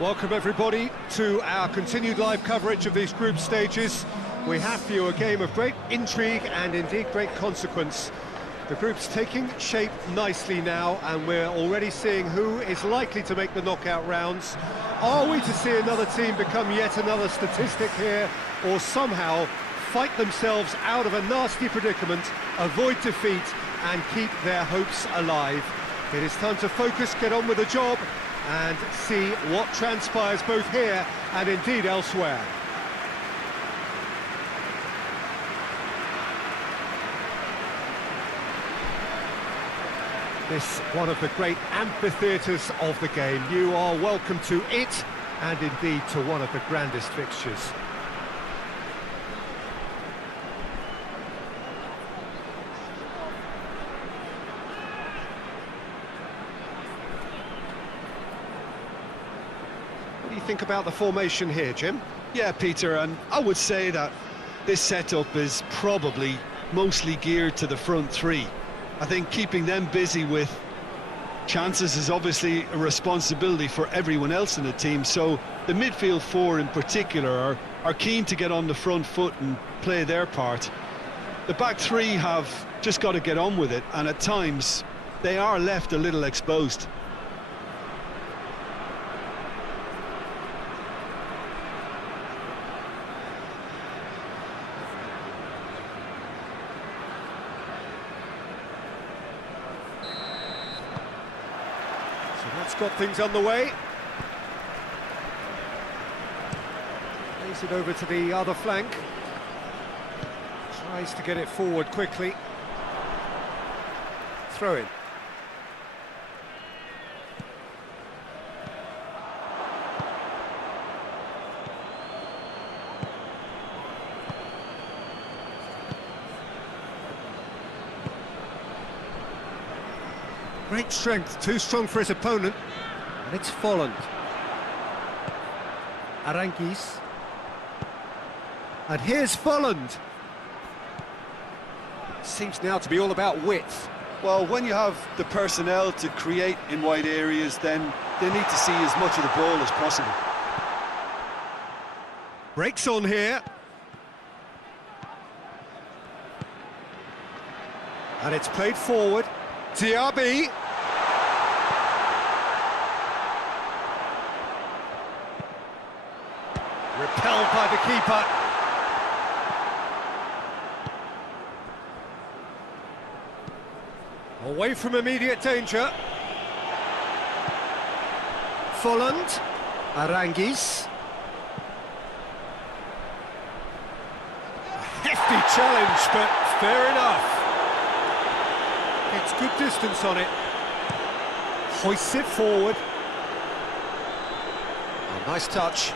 Welcome everybody to our continued live coverage of these group stages. We have for you a game of great intrigue and indeed great consequence. The group's taking shape nicely now, and we're already seeing who is likely to make the knockout rounds. Are we to see another team become yet another statistic here, or somehow fight themselves out of a nasty predicament, avoid defeat and keep their hopes alive? It is time to focus, get on with the job and see what transpires both here and indeed elsewhere. This one of the great amphitheatres of the game. You are welcome to it and indeed to one of the grandest fixtures. What do you think about the formation here, Jim? Yeah, Peter, and I would say that this setup is probably mostly geared to the front three. I think keeping them busy with chances is obviously a responsibility for everyone else in the team, so the midfield four in particular are keen to get on the front foot and play their part. The back three have just got to get on with it, and at times they are left a little exposed. That's got things underway. Plays it over to the other flank. Tries to get it forward quickly. Throw in. Great strength, too strong for his opponent, and it's Folland. Aranguiz. And here's Folland. Seems now to be all about width. Well, when you have the personnel to create in wide areas, then they need to see as much of the ball as possible. Breaks on here. And it's played forward. Diaby. Repelled by the keeper. Away from immediate danger. Folland. Aranguiz. A hefty challenge, but fair enough. Gets good distance on it. Hoists it forward. Oh, nice touch.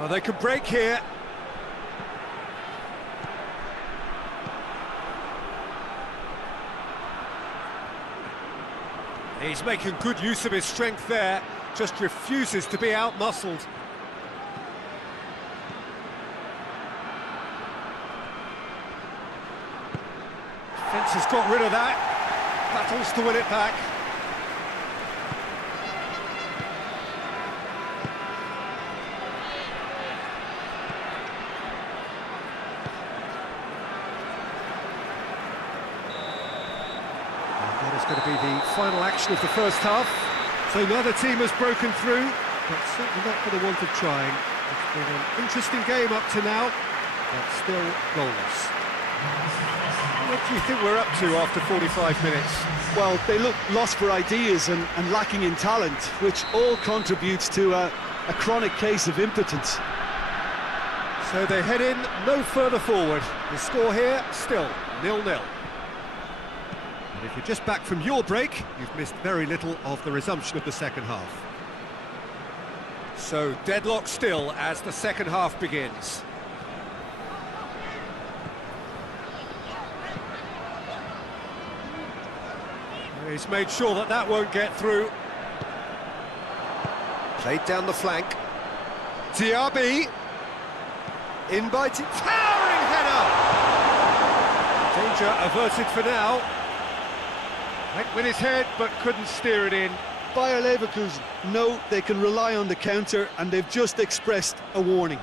Oh, they could break here. He's making good use of his strength there. Just refuses to be out-muscled. Defence has got rid of that. Battles to win it back. And that is going to be the final action of the first half. So neither team has broken through, but certainly not for the want of trying. It's been an interesting game up to now, but still goalless. What do you think we're up to after 45 minutes? Well, they look lost for ideas and lacking in talent, which all contributes to a chronic case of impotence. So they head in no further forward. The score here, still 0-0. And if you're just back from your break, you've missed very little of the resumption of the second half. So deadlock still as the second half begins. He's made sure that that won't get through. Played down the flank. Diaby. In by towering header! danger averted for now. Went with his head, but couldn't steer it in. Bayer Leverkusen know they can rely on the counter, and they've just expressed a warning.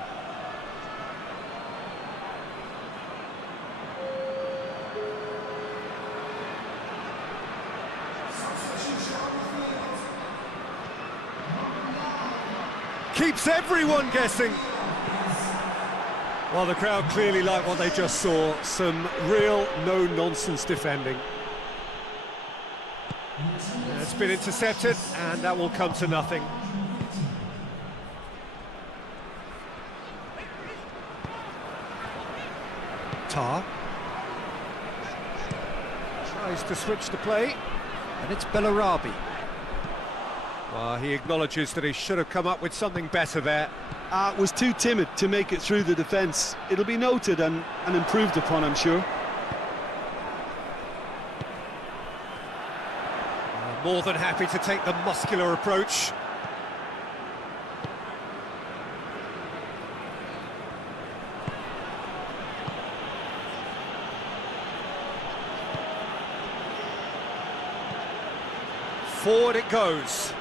Keeps everyone guessing. Well, the crowd clearly like what they just saw. Some real no-nonsense defending. It's been intercepted, and that will come to nothing. Tar tries to switch the play, and it's Bellarabi. Well, he acknowledges that he should have come up with something better there. Was too timid to make it through the defence. It'll be noted and improved upon, I'm sure. More than happy to take the muscular approach. Forward it goes.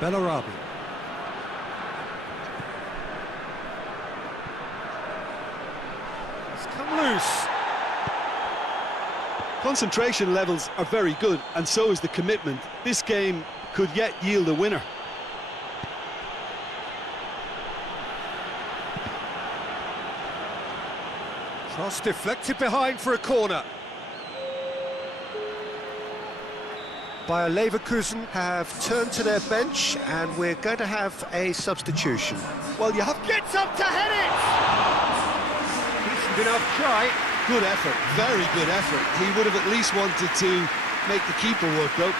Bellarabi. It's come loose. Concentration levels are very good, and so is the commitment. This game could yet yield a winner. Cross deflected behind for a corner. Bayer Leverkusen have turned to their bench, and we're going to have a substitution. Well, you have... Gets up to head it! Decent enough try. Good effort, very good effort. He would have at least wanted to make the keeper work, though.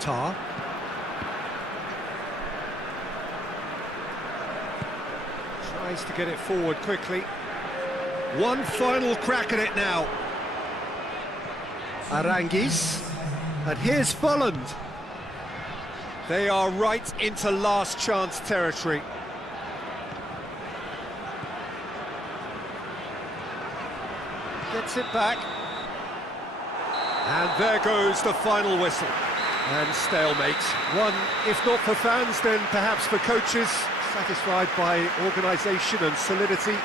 Tar. Tries to get it forward quickly. One final crack at it now. Aranguiz. And here's Folland. They are right into last chance territory. Gets it back. And there goes the final whistle. And stalemate. One, if not for fans, then perhaps for coaches, satisfied by organisation and solidity.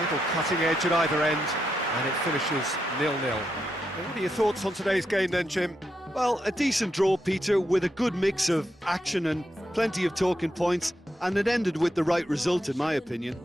Little cutting edge at either end, and it finishes 0-0. What are your thoughts on today's game then, Jim? Well, a decent draw, Peter, with a good mix of action and plenty of talking points, and it ended with the right result, in my opinion.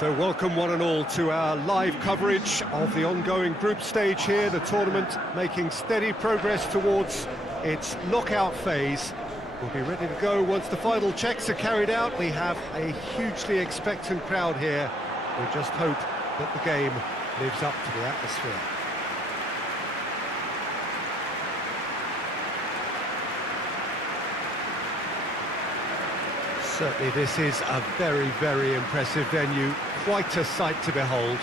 So welcome one and all to our live coverage of the ongoing group stage here, the tournament making steady progress towards its knockout phase. We'll be ready to go once the final checks are carried out. We have a hugely expectant crowd here. We just hope that the game lives up to the atmosphere. Certainly this is a very, very impressive venue, quite a sight to behold.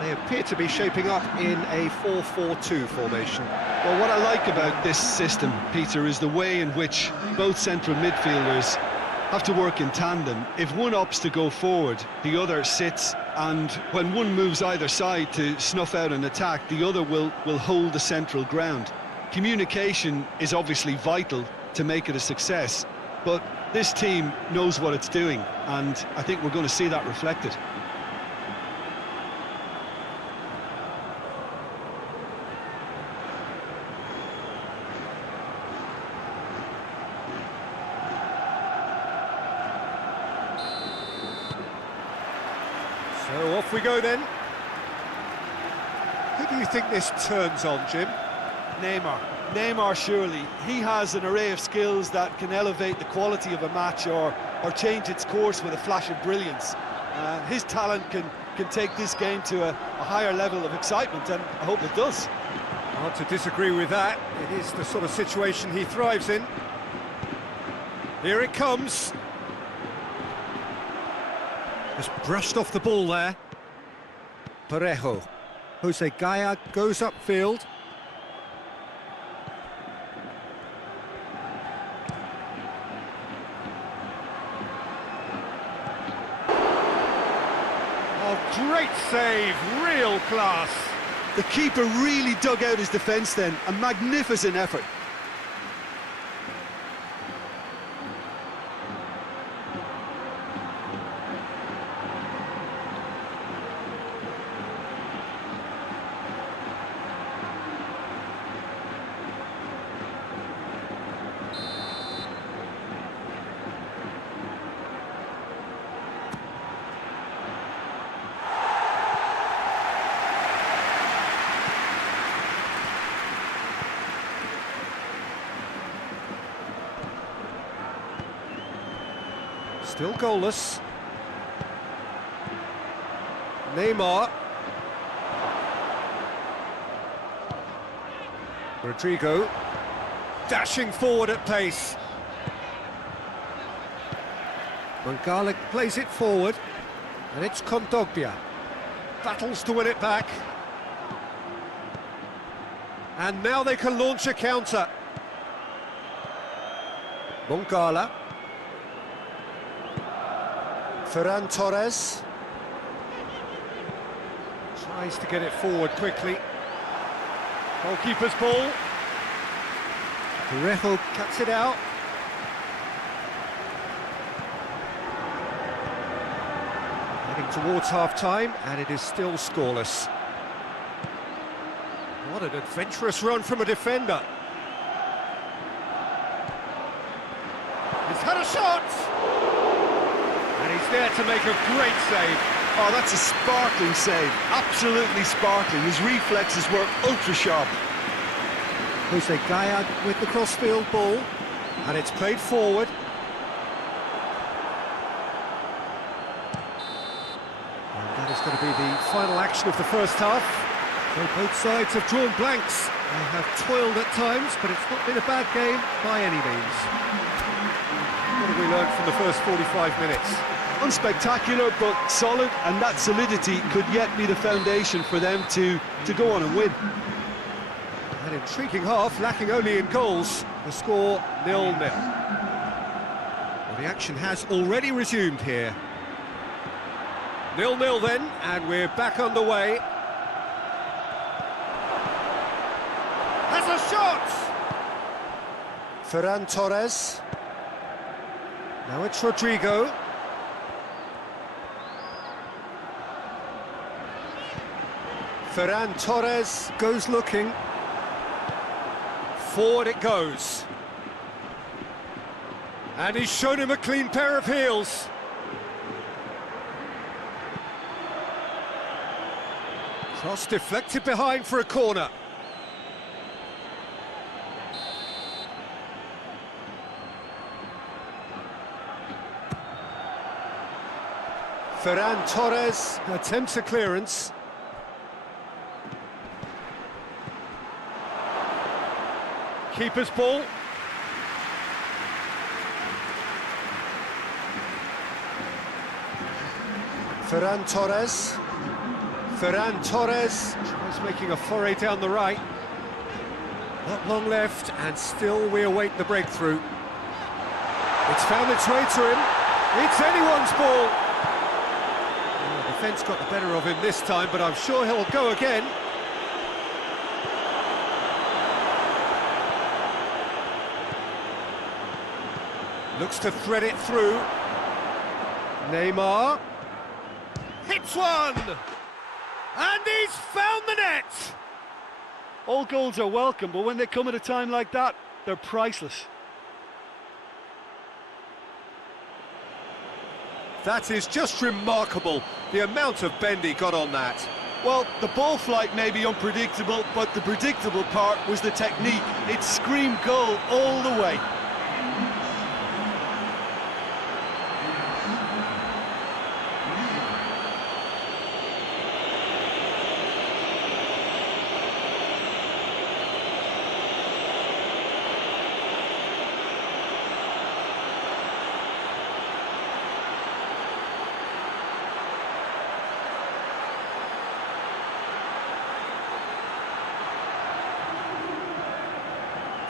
They appear to be shaping up in a 4-4-2 formation. Well, what I like about this system, Peter, is the way in which both central midfielders have to work in tandem. If one opts to go forward, the other sits, and when one moves either side to snuff out an attack, the other will hold the central ground. Communication is obviously vital to make it a success, but this team knows what it's doing, and I think we're going to see that reflected. So off we go then. Who do you think this turns on, Jim? Neymar, surely. He has an array of skills that can elevate the quality of a match or change its course with a flash of brilliance. His talent can take this game to a higher level of excitement, and I hope it does. Hard to disagree with that. It is the sort of situation he thrives in. Here it comes. Just brushed off the ball there. Parejo. Jose Gaya goes upfield. Oh, great save, real class. The keeper really dug out his defence then, a magnificent effort. Still goalless. Neymar. Rodrigo. Dashing forward at pace. Mangala plays it forward. And it's Kondogbia. Battles to win it back. And now they can launch a counter. Mangala. Ferran Torres tries to get it forward quickly. Goalkeeper's ball. Parejo cuts it out. Heading towards half-time, and it is still scoreless. What an adventurous run from a defender. He's had a shot! And he's there to make a great save. Oh, that's a sparkling save, absolutely sparkling. His reflexes were ultra-sharp. Jose Gaya with the crossfield ball, and it's played forward. And that is going to be the final action of the first half. So both sides have drawn blanks. They have toiled at times, but it's not been a bad game by any means. What have we learned from the first 45 minutes? Unspectacular, but solid, and that solidity could yet be the foundation for them to go on and win. An intriguing half, lacking only in goals. The score 0-0. Well, the action has already resumed here. 0-0 then, and we're back underway. Has a shot! Ferran Torres. Now it's Rodrigo. Ferran Torres goes looking. Forward it goes. And he's shown him a clean pair of heels. Cross deflected behind for a corner. Ferran Torres. Attempts a clearance. Keeper's ball. Ferran Torres. Ferran Torres. Tries making a foray down the right. Not long left, and still we await the breakthrough. It's found its way to him. It's anyone's ball. The defence got the better of him this time, but I'm sure he'll go again. Looks to thread it through. Neymar. Hits one! And he's found the net! All goals are welcome, but when they come at a time like that, they're priceless. That is just remarkable, the amount of bend he got on that. Well, the ball flight may be unpredictable, but the predictable part was the technique. It screamed goal all the way.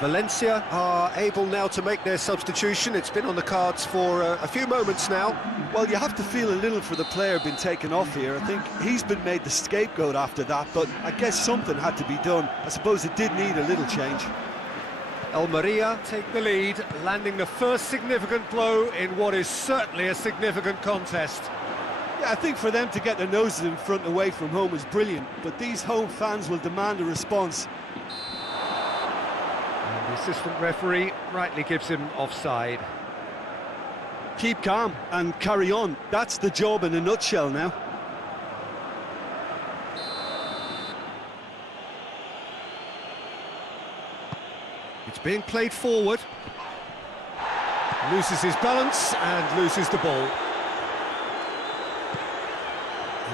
Valencia are able now to make their substitution. It's been on the cards for a few moments now. Well, you have to feel a little for the player being taken off here. I think he's been made the scapegoat after that, but I guess something had to be done. I suppose it did need a little change. Almeria take the lead, landing the first significant blow in what is certainly a significant contest. Yeah, I think for them to get their noses in front away from home is brilliant, but these home fans will demand a response. The assistant referee rightly gives him offside. Keep calm and carry on. That's the job in a nutshell now. It's being played forward. Loses his balance and loses the ball.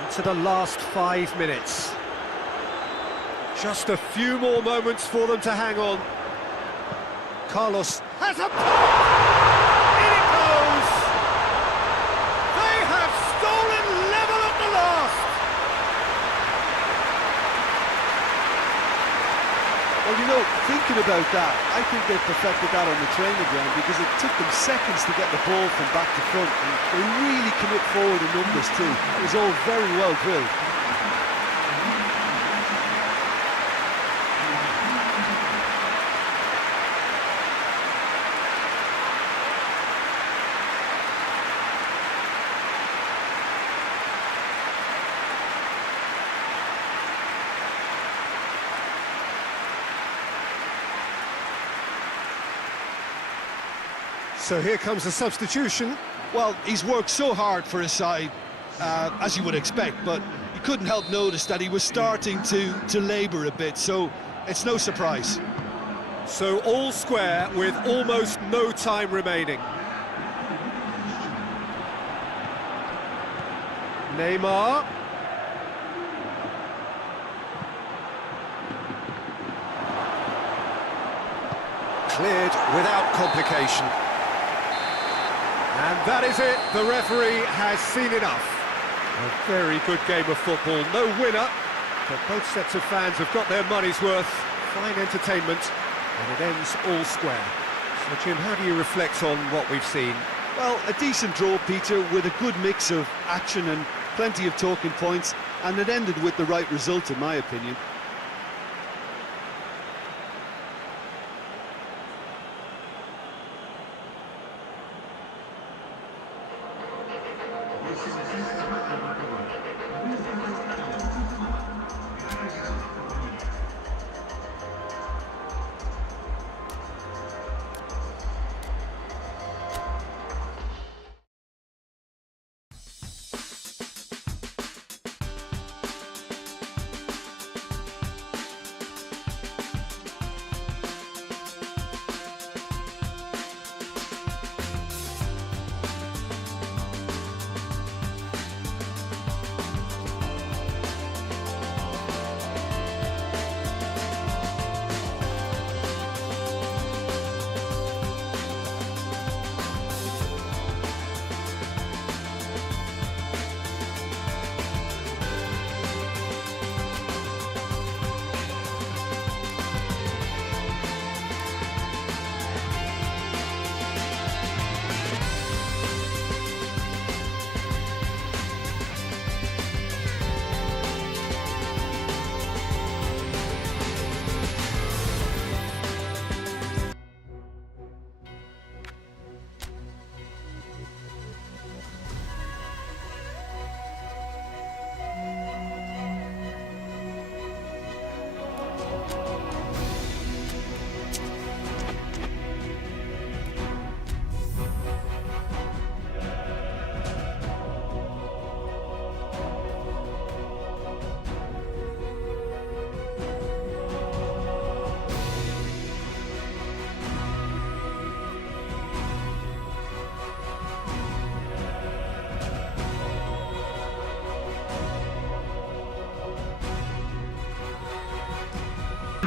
Into the last 5 minutes. Just a few more moments for them to hang on. Carlos Has a pop! In it goes! They have stolen level at the last! Well, you know, thinking about that, I think they've perfected that on the training ground because it took them seconds to get the ball from back to front, and they really commit forward in numbers too. It was all very well drilled. So here comes the substitution. Well, he's worked so hard for his side, as you would expect, but you couldn't help notice that he was starting to labour a bit, so it's no surprise. So all square with almost no time remaining. Neymar. Cleared without complication. And that is it, the referee has seen enough. A very good game of football, no winner, but both sets of fans have got their money's worth. Fine entertainment, and it ends all square. So Jim, how do you reflect on what we've seen? Well, a decent draw, Peter, with a good mix of action and plenty of talking points, and it ended with the right result, in my opinion.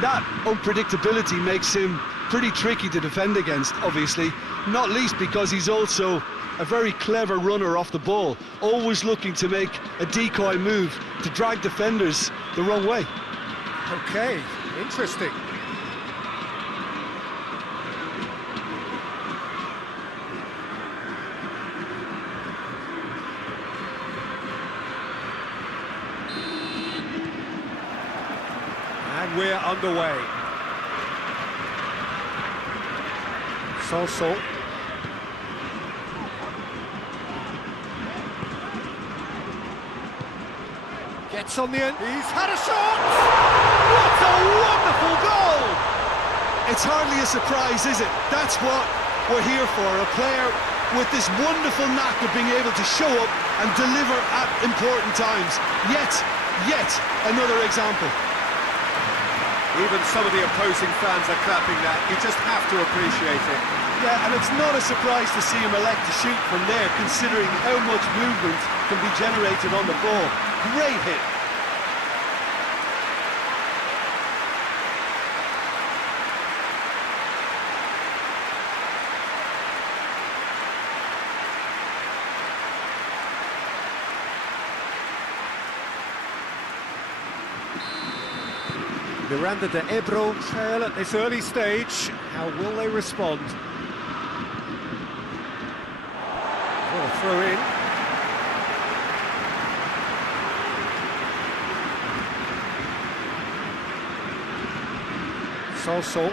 That unpredictability makes him pretty tricky to defend against, obviously, not least because he's also a very clever runner off the ball, always looking to make a decoy move to drag defenders the wrong way. Okay, interesting. And we're underway. Ycele. Gets on the end. He's had a shot! What a wonderful goal! It's hardly a surprise, is it? That's what we're here for, a player with this wonderful knack of being able to show up and deliver at important times. Yet another example. Even some of the opposing fans are clapping that. You just have to appreciate it. Yeah, and it's not a surprise to see him elect to shoot from there, considering how much movement can be generated on the ball. Great hit. Miranda de Ebro trail at this early stage. How will they respond? What a throw in. Ycele.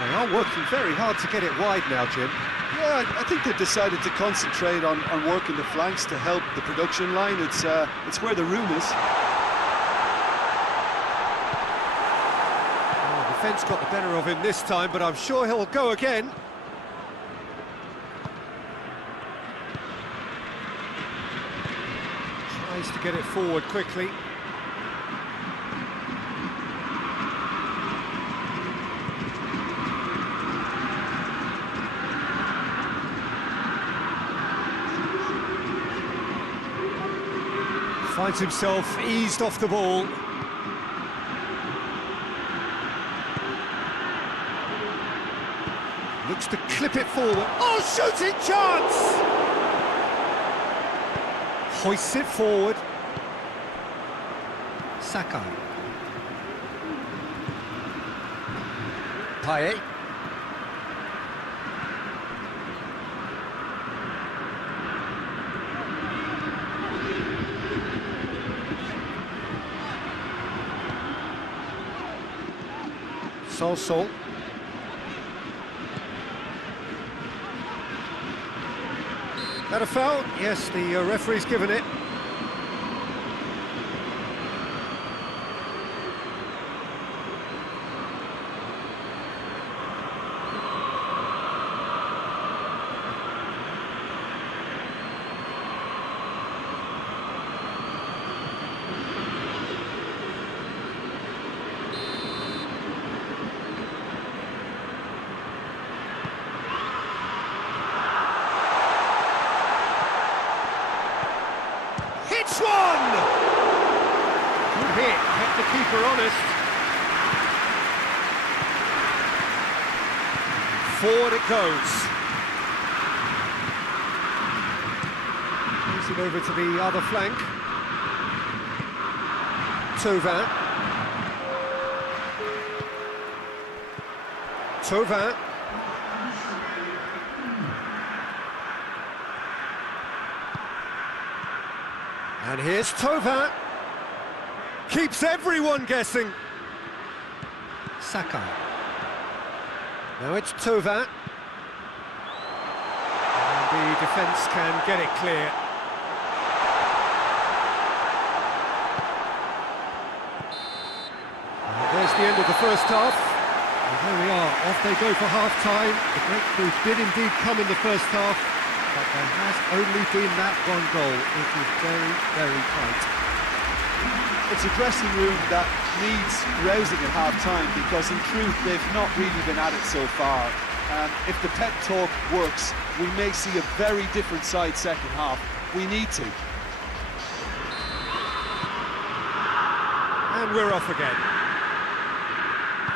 They are working very hard to get it wide now, Jim. Yeah, I think they've decided to concentrate on working the flanks to help the production line. It's where the room is. Oh, defence got the better of him this time, but I'm sure he'll go again. Tries to get it forward quickly. Finds himself eased off the ball. Looks to clip it forward. Oh, shooting chance! Hoists it forward. Sakai. Sol. That a foul? Yes, the referee's given it. Hits one! Good hit, kept the keeper honest. Forward it goes. Moves it over to the other flank. Thauvin. And here's Thauvin. Keeps everyone guessing. Sakai. Now it's Thauvin. And the defence can get it clear. And there's the end of the first half. And there we are, off they go for half-time. The breakthrough did indeed come in the first half, but there has only been that one goal. It is very, very tight. It's a dressing room that needs rousing at half-time, because in truth they've not really been at it so far. And if the pep talk works, we may see a very different side second half. We need to. And we're off again.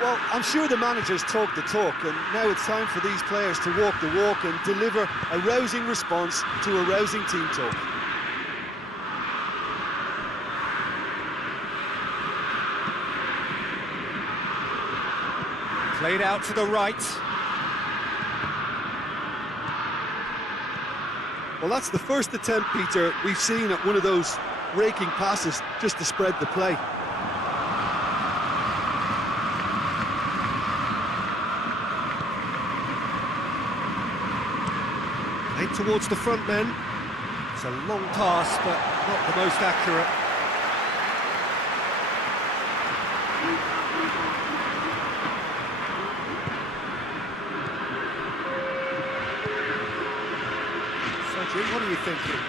Well, I'm sure the manager's talked the talk, and now it's time for these players to walk the walk and deliver a rousing response to a rousing team talk. Played out to the right. Well, that's the first attempt, Peter, we've seen at one of those raking passes just to spread the play. Played towards the front men. It's a long pass, but not the most accurate. What are you thinking?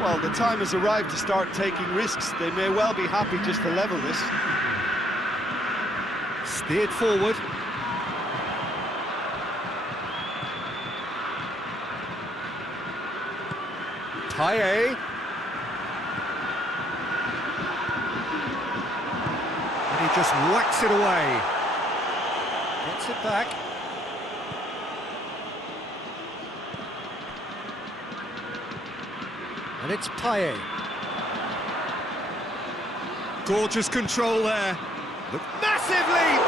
Well, the time has arrived to start taking risks. They may well be happy just to level this. Steered forward. Payet. And he just whacks it away. Gets it back. And it's Payet. Gorgeous control there. Look, massive leap!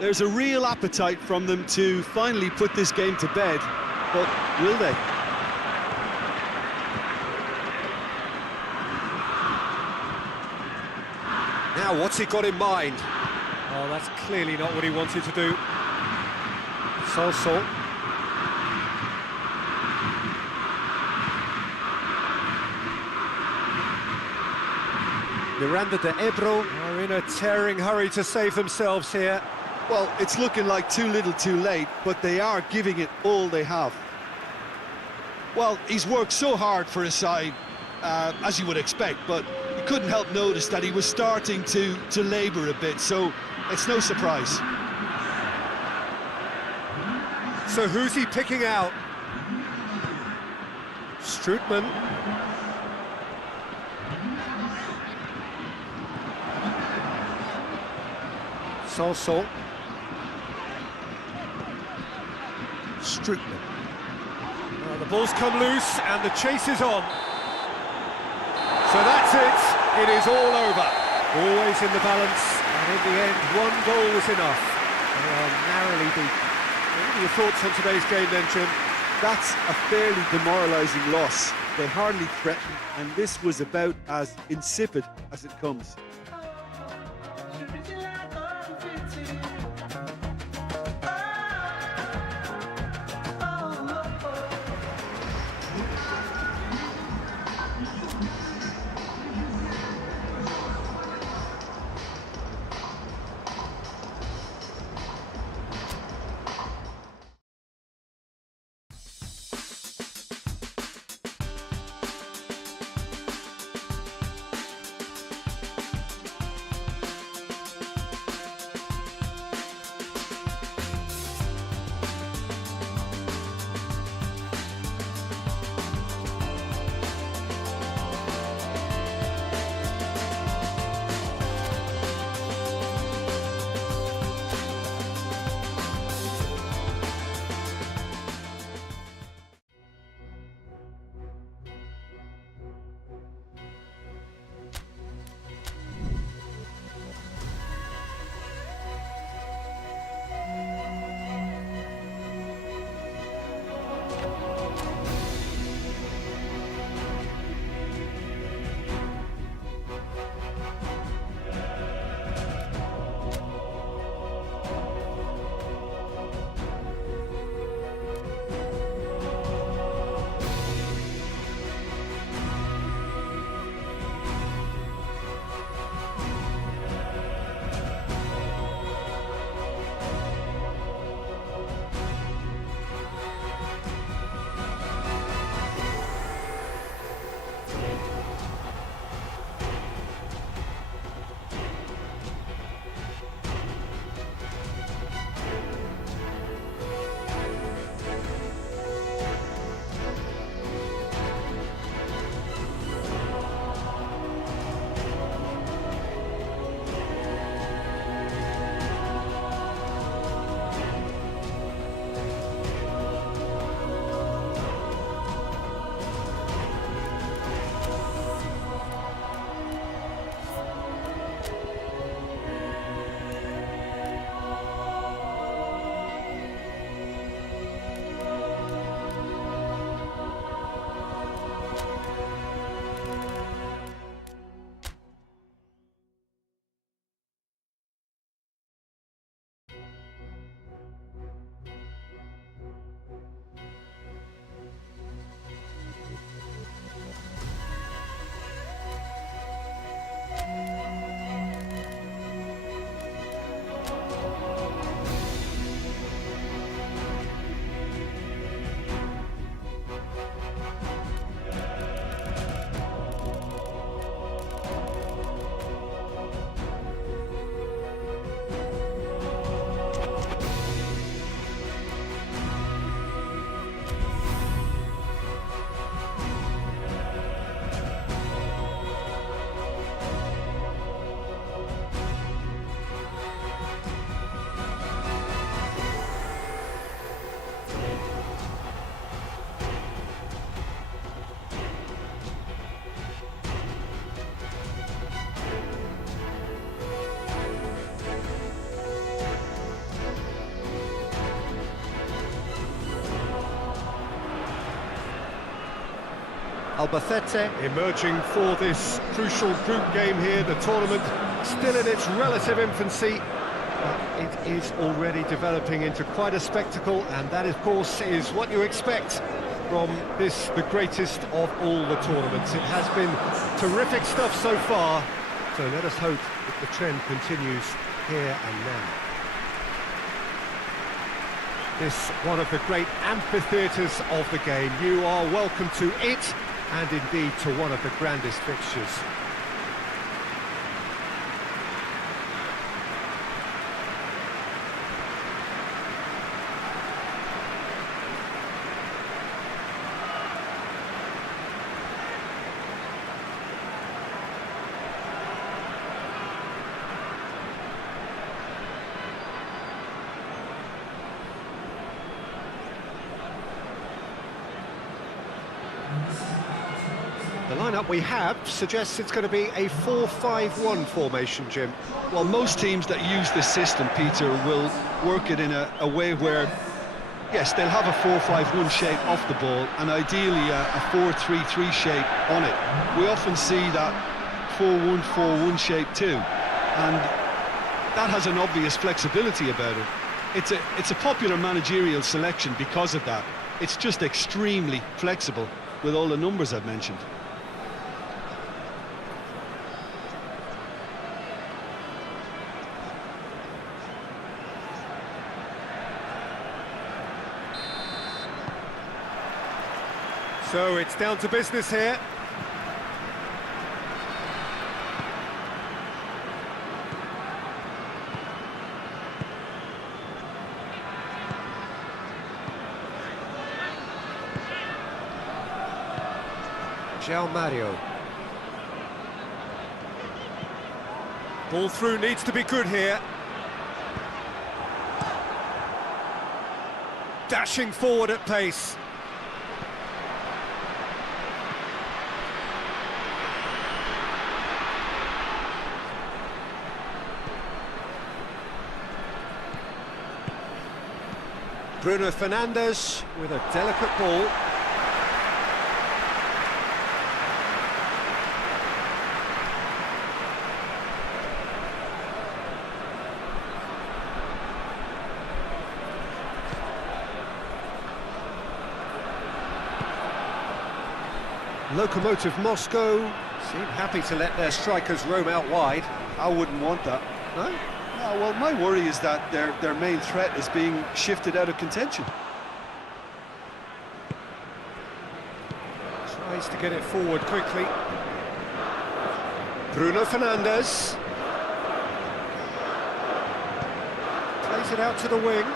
There's a real appetite from them to finally put this game to bed, but will they? Now, what's he got in mind? Oh, that's clearly not what he wanted to do. Sol. Miranda de Ebro are in a tearing hurry to save themselves here. Well, it's looking like too little too late, but they are giving it all they have. Well, he's worked so hard for his side, as you would expect, but you couldn't help notice that he was starting to labour a bit, so it's no surprise. So who's he picking out? Strootman. Sol. Strootman. Well, the ball's come loose and the chase is on. So that's it. It is all over. Always in the balance, and in the end, one goal was enough. They are narrowly beaten. What are your thoughts on today's game then, Jim? That's a fairly demoralising loss. They hardly threaten, and this was about as insipid as it comes. Albacete emerging for this crucial group game here. The tournament still in its relative infancy, but it is already developing into quite a spectacle, and that, of course, is what you expect from this, the greatest of all the tournaments. It has been terrific stuff so far, so let us hope that the trend continues here and now. This, one of the great amphitheatres of the game. You are welcome to it, and indeed to one of the grandest fixtures. The lineup we have suggests it's going to be a 4-5-1 formation, Jim. Well, most teams that use this system, Peter, will work it in a way where Yes, they'll have a 4-5-1 shape off the ball, and ideally a 4-3-3 shape on it. We often see that 4-1-4-1 shape too, and that has an obvious flexibility about it. It's a popular managerial selection because of that. It's just extremely flexible with all the numbers I've mentioned. So it's down to business here. João Mario. Ball through needs to be good here. Dashing forward at pace. Bruno Fernandes with a delicate ball. Lokomotiv Moscow seem happy to let their strikers roam out wide. I wouldn't want that. No? No, well, my worry is that their main threat is being shifted out of contention. Tries to get it forward quickly. Bruno Fernandes. Plays it out to the wing.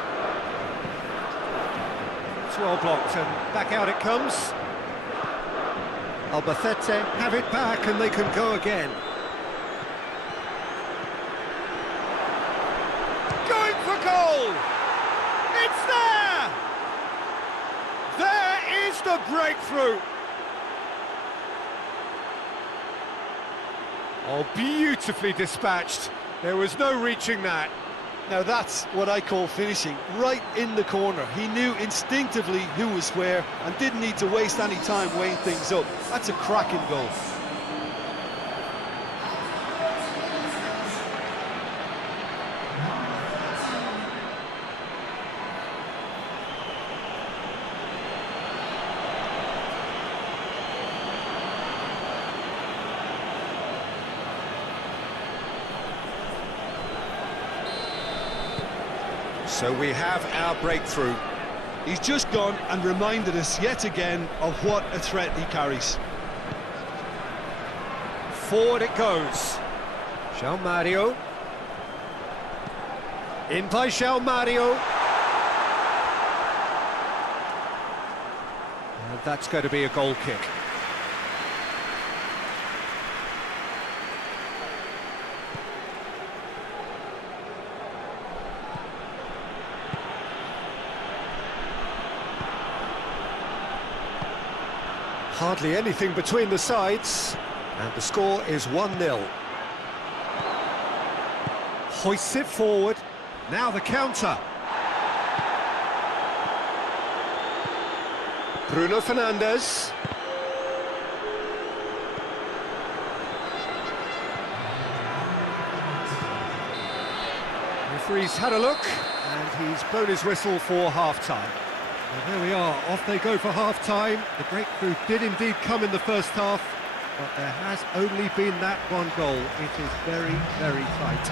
It's well blocked and back out it comes. Albacete have it back and they can go again. Going for goal! It's there! There is the breakthrough! Oh, beautifully dispatched. There was no reaching that. Now that's what I call finishing, right in the corner. He knew instinctively who was where and didn't need to waste any time weighing things up. That's a cracking goal. So we have our breakthrough. He's just gone and reminded us yet again of what a threat he carries. Forward it goes. João Mario. In by João Mario. And that's going to be a goal kick. Hardly anything between the sides, and the score is 1-0. Hoists it forward, now the counter. Bruno Fernandes. Referee's had a look, and he's blown his whistle for half-time. Well, there we are, off they go for half-time. The breakthrough did indeed come in the first half, but there has only been that one goal. It is very, very tight.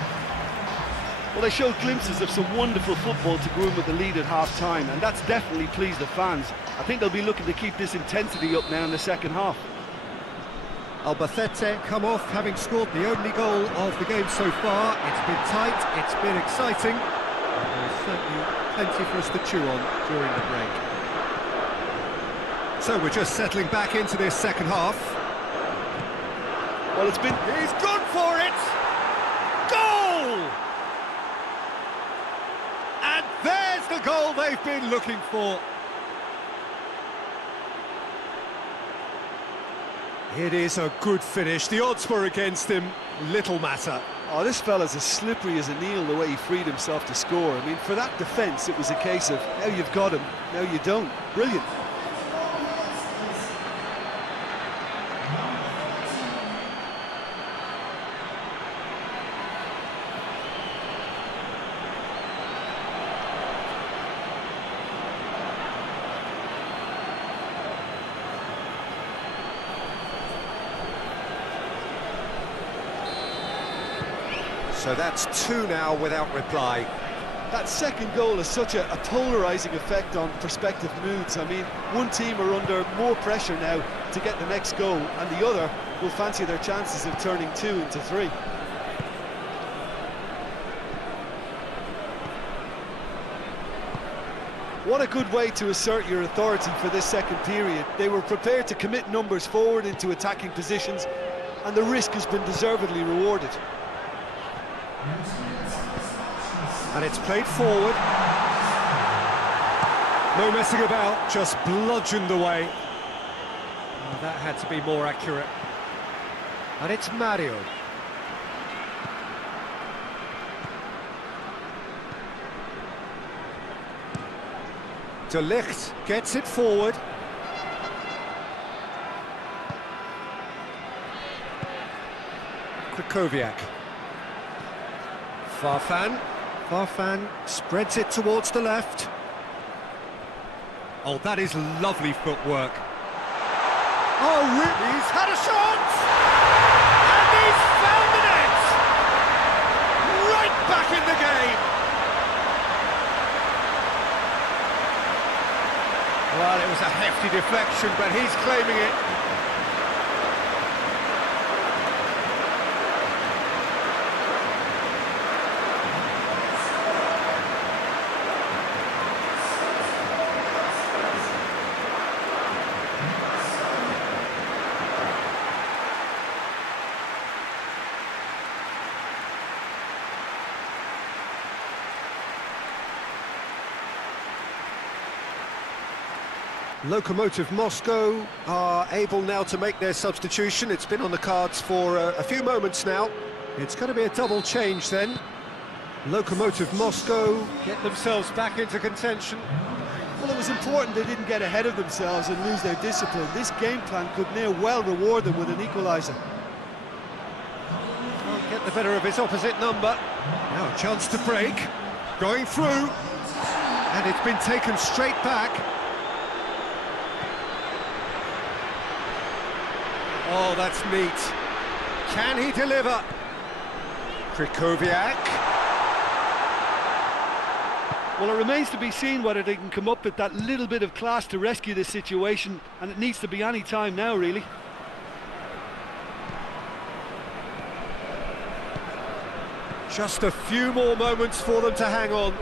Well, they showed glimpses of some wonderful football to groom with the lead at half-time, and that's definitely pleased the fans. I think they'll be looking to keep this intensity up now in the second half. Albacete come off having scored the only goal of the game so far. It's been tight, it's been exciting, and there's certainly plenty for us to chew on during the break. So we're just settling back into this second half. Well, it's been... He's gone for it! Goal! And there's the goal they've been looking for. It is a good finish. The odds were against him. Little matter. Oh, this fella's as slippery as a needle the way he freed himself to score. I mean, for that defence, it was a case of now you've got him, now you don't. Brilliant. So that's 2 now without reply. That second goal has such a polarising effect on prospective moods. I mean, one team are under more pressure now to get the next goal, and the other will fancy their chances of turning 2 into 3. What a good way to assert your authority for this second period. They were prepared to commit numbers forward into attacking positions, and the risk has been deservedly rewarded. And it's played forward. No messing about, just bludgeoned away. Oh, that had to be more accurate. And it's Mario. De Ligt gets it forward. Krychowiak. Farfan spreads it towards the left. Oh, that is lovely footwork. Oh, really? He's had a shot! And he's found the net! Right back in the game! Well, it was a hefty deflection, but he's claiming it. Lokomotiv Moscow are able now to make their substitution. It's been on the cards for a few moments now. It's going to be a double change then. Lokomotiv Moscow Get themselves back into contention. Well, it was important they didn't get ahead of themselves and lose their discipline. This game plan could now well reward them with an equaliser. Can't get the better of his opposite number. now a chance to break. Going through. And it's been taken straight back. Oh, that's neat. Can he deliver? Krychowiak. Well, it remains to be seen whether they can come up with that little bit of class to rescue this situation, and it needs to be any time now, really. Just a few more moments for them to hang on.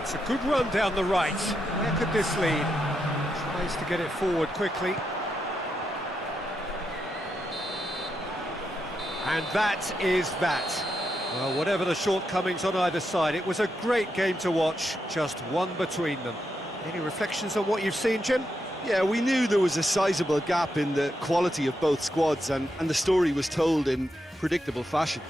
It's a good run down the right. Where could this lead? Tries to get it forward quickly. And that is that. Well, whatever the shortcomings on either side, it was a great game to watch, just one between them. Any reflections on what you've seen, Jim? Yeah, we knew there was a sizable gap in the quality of both squads, and the story was told in predictable fashion.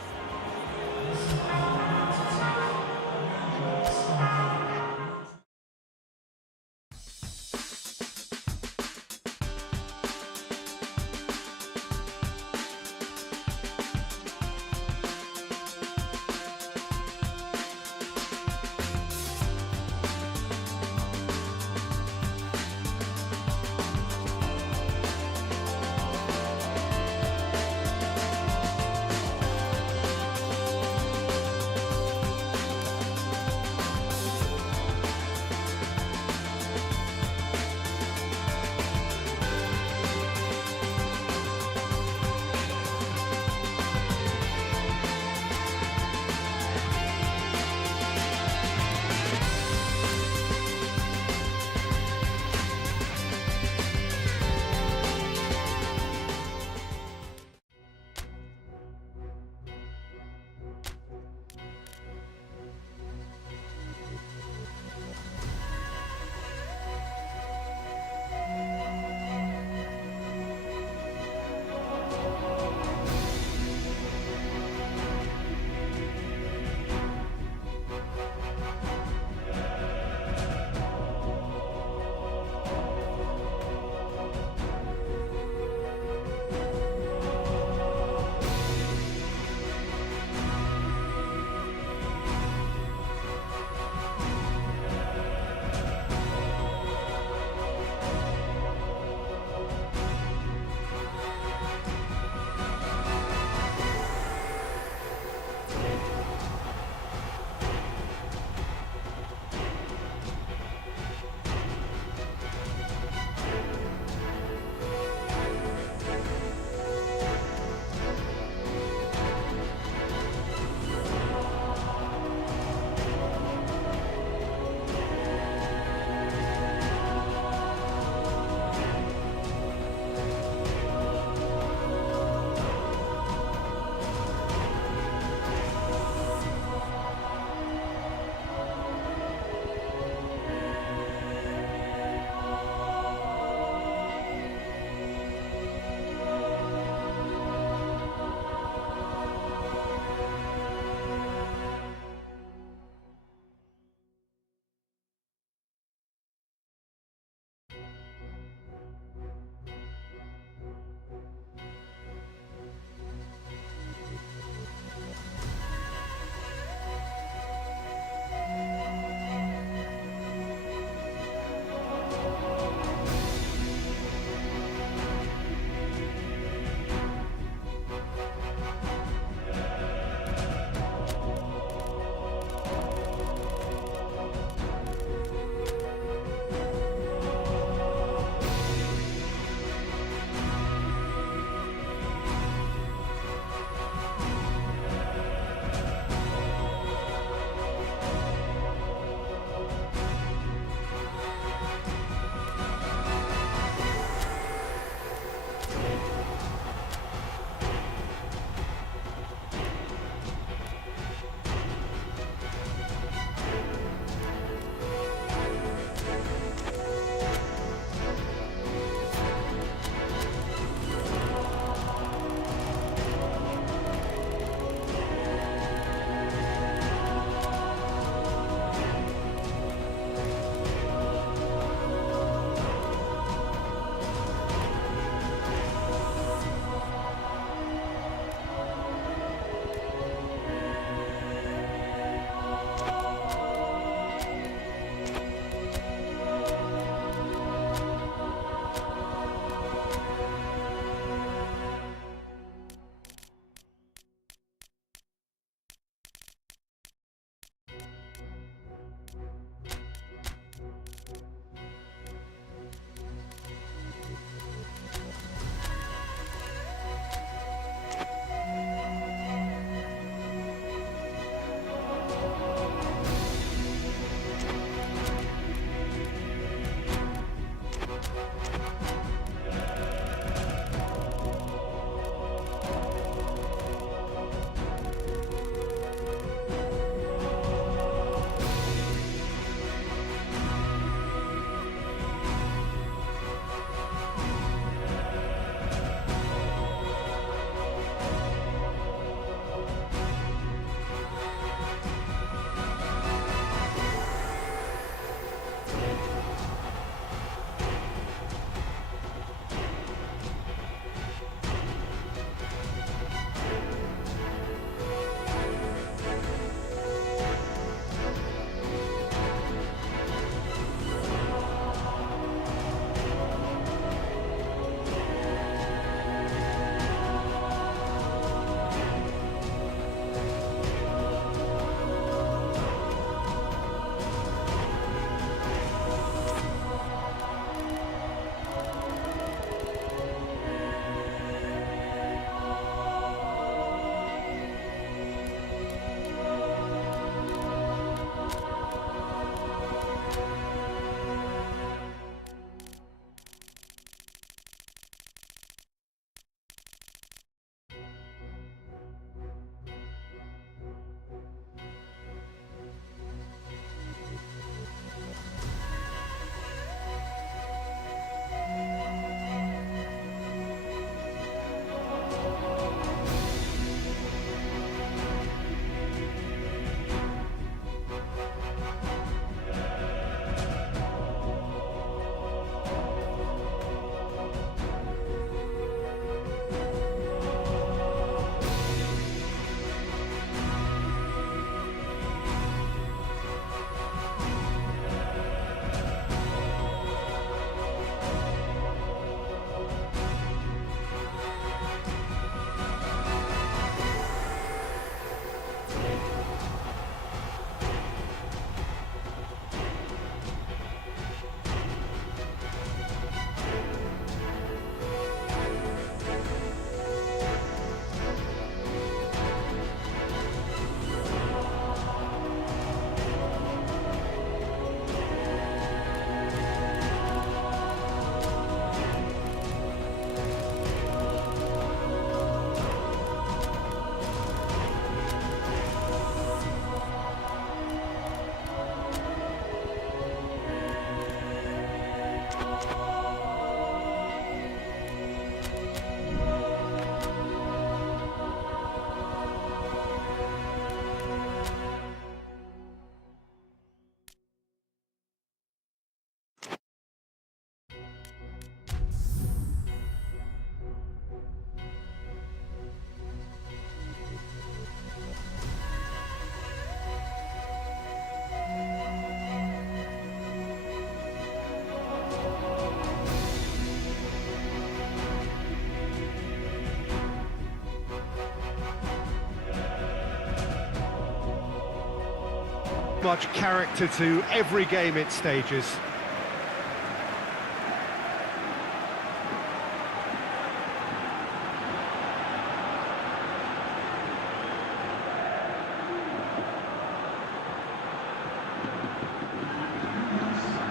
Much character to every game it stages.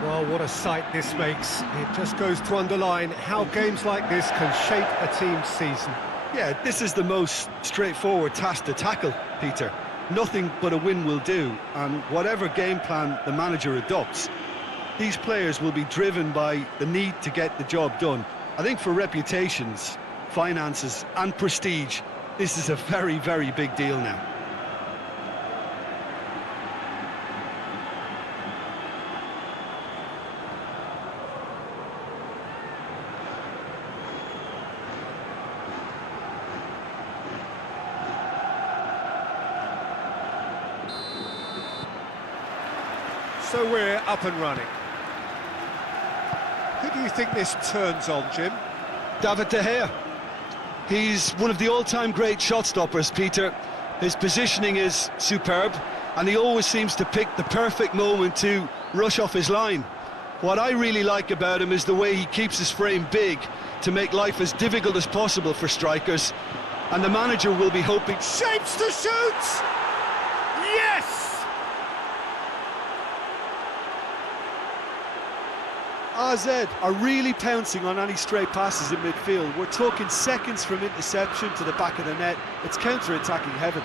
Well, what a sight this makes. It just goes to underline how games like this can shape a team's season. Yeah, this is the most straightforward task to tackle, Peter. Nothing but a win will do, and whatever game plan the manager adopts, these players will be driven by the need to get the job done. I think for reputations, finances and prestige, this is a very, very big deal now. So we're up and running. Who do you think this turns on, Jim? David De Gea. He's one of the all-time great shot stoppers, Peter. His positioning is superb, and he always seems to pick the perfect moment to rush off his line. What I really like about him is the way he keeps his frame big to make life as difficult as possible for strikers, and the manager will be hoping... Shapes to shoot! Yes! AZ are really pouncing on any stray passes in midfield. We're talking seconds from interception to the back of the net. It's counter-attacking heaven.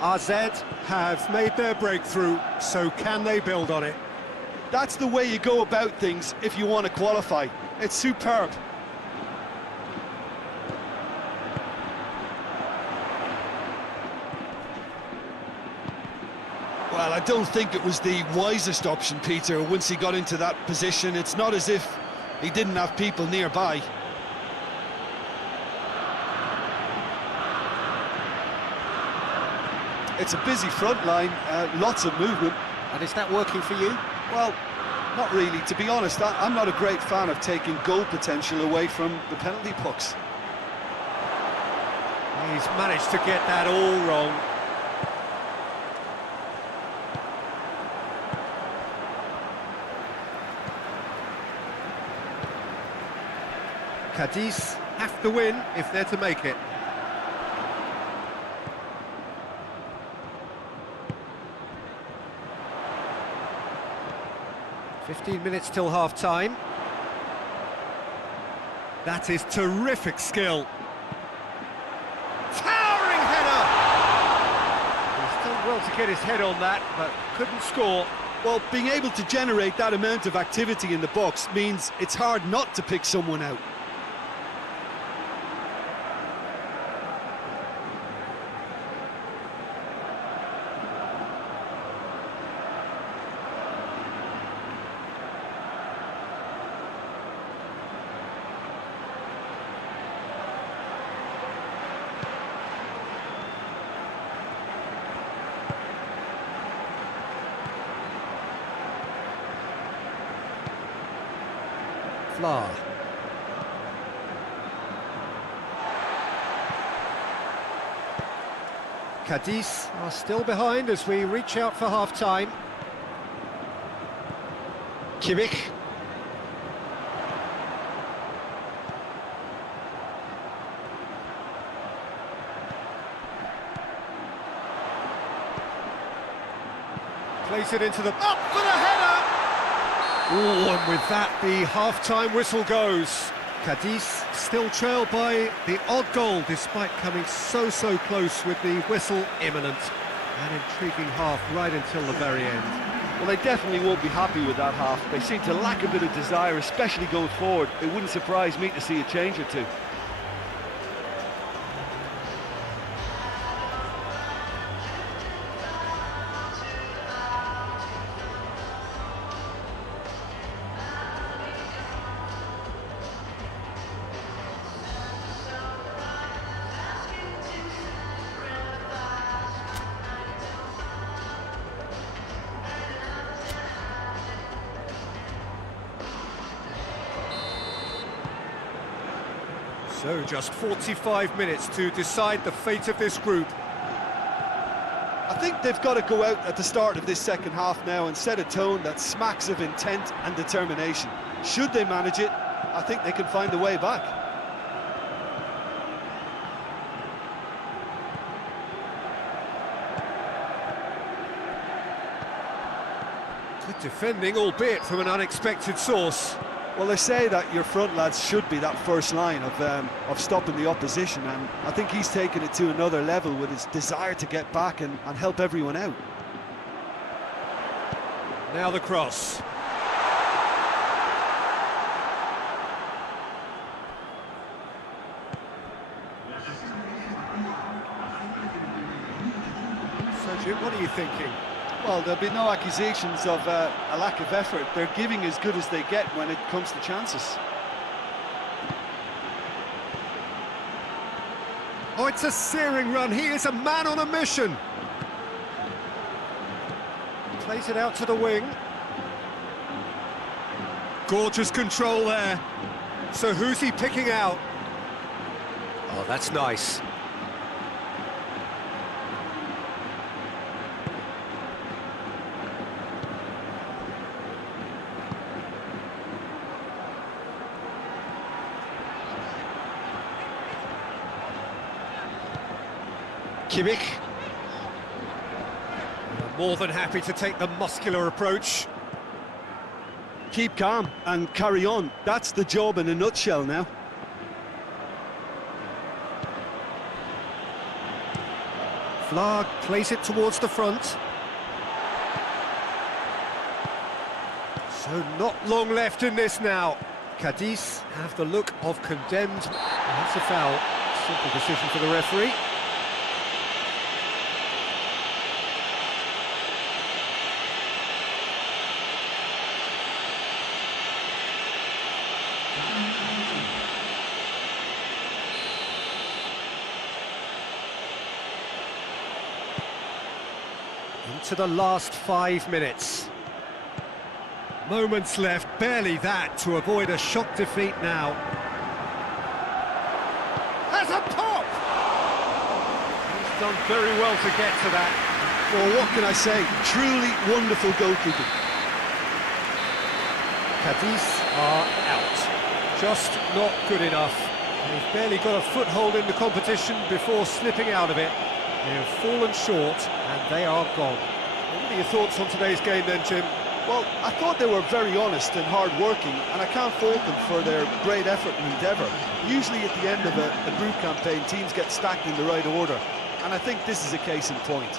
AZ have made their breakthrough, so can they build on it? That's the way you go about things if you want to qualify. It's superb. Well, I don't think it was the wisest option, Peter, once he got into that position. It's not as if he didn't have people nearby. It's a busy front line, lots of movement. And is that working for you? Well, not really. To be honest, I'm not a great fan of taking goal potential away from the penalty box. He's managed to get that all wrong. Cadiz have to win if they're to make it. "15 minutes till half-time." That is terrific skill. Towering header! He's done well to get his head on that, but couldn't score. Well, being able to generate that amount of activity in the box means it's hard not to pick someone out. Flair. Cadiz are still behind as we reach out for half-time. Kimmich. Plays it into the... Up for the header! Ooh, and with that, the half-time whistle goes. Cadiz still trailed by the odd goal, despite coming so close with the whistle imminent. An intriguing half right until the very end. Well, they definitely won't be happy with that half. They seem to lack a bit of desire, especially going forward. It wouldn't surprise me to see a change or two. So just 45 minutes to decide the fate of this group. I think they've got to go out at the start of this second half now and set a tone that smacks of intent and determination. Should they manage it, I think they can find a way back. Good defending, albeit from an unexpected source. Well, they say that your front lads should be that first line of stopping the opposition, and I think he's taken it to another level with his desire to get back and help everyone out. Now the cross. So, Jim, what are you thinking? Well, there'll be no accusations of a lack of effort. They're giving as good as they get when it comes to chances. Oh, it's a searing run. He is a man on a mission. Plays it out to the wing. Gorgeous control there. So who's he picking out? Oh, that's nice. Kimmich. More than happy to take the muscular approach. Keep calm and carry on. That's the job in a nutshell now. Flag plays it towards the front. So not long left in this now. Cadiz have the look of condemned. That's a foul. Simple decision for the referee. Into the last 5 minutes. Moments left, barely that, to avoid a shock defeat now. Has a pop! He's done very well to get to that. Well, what can I say? Truly wonderful goalkeeping. Cadiz are out. Just not good enough. They've barely got a foothold in the competition before slipping out of it. They have fallen short, and they are gone. What are your thoughts on today's game then, Jim? Well, I thought they were very honest and hard-working, and I can't fault them for their great effort and endeavour. Usually at the end of a group campaign, teams get stacked in the right order, and I think this is a case in point.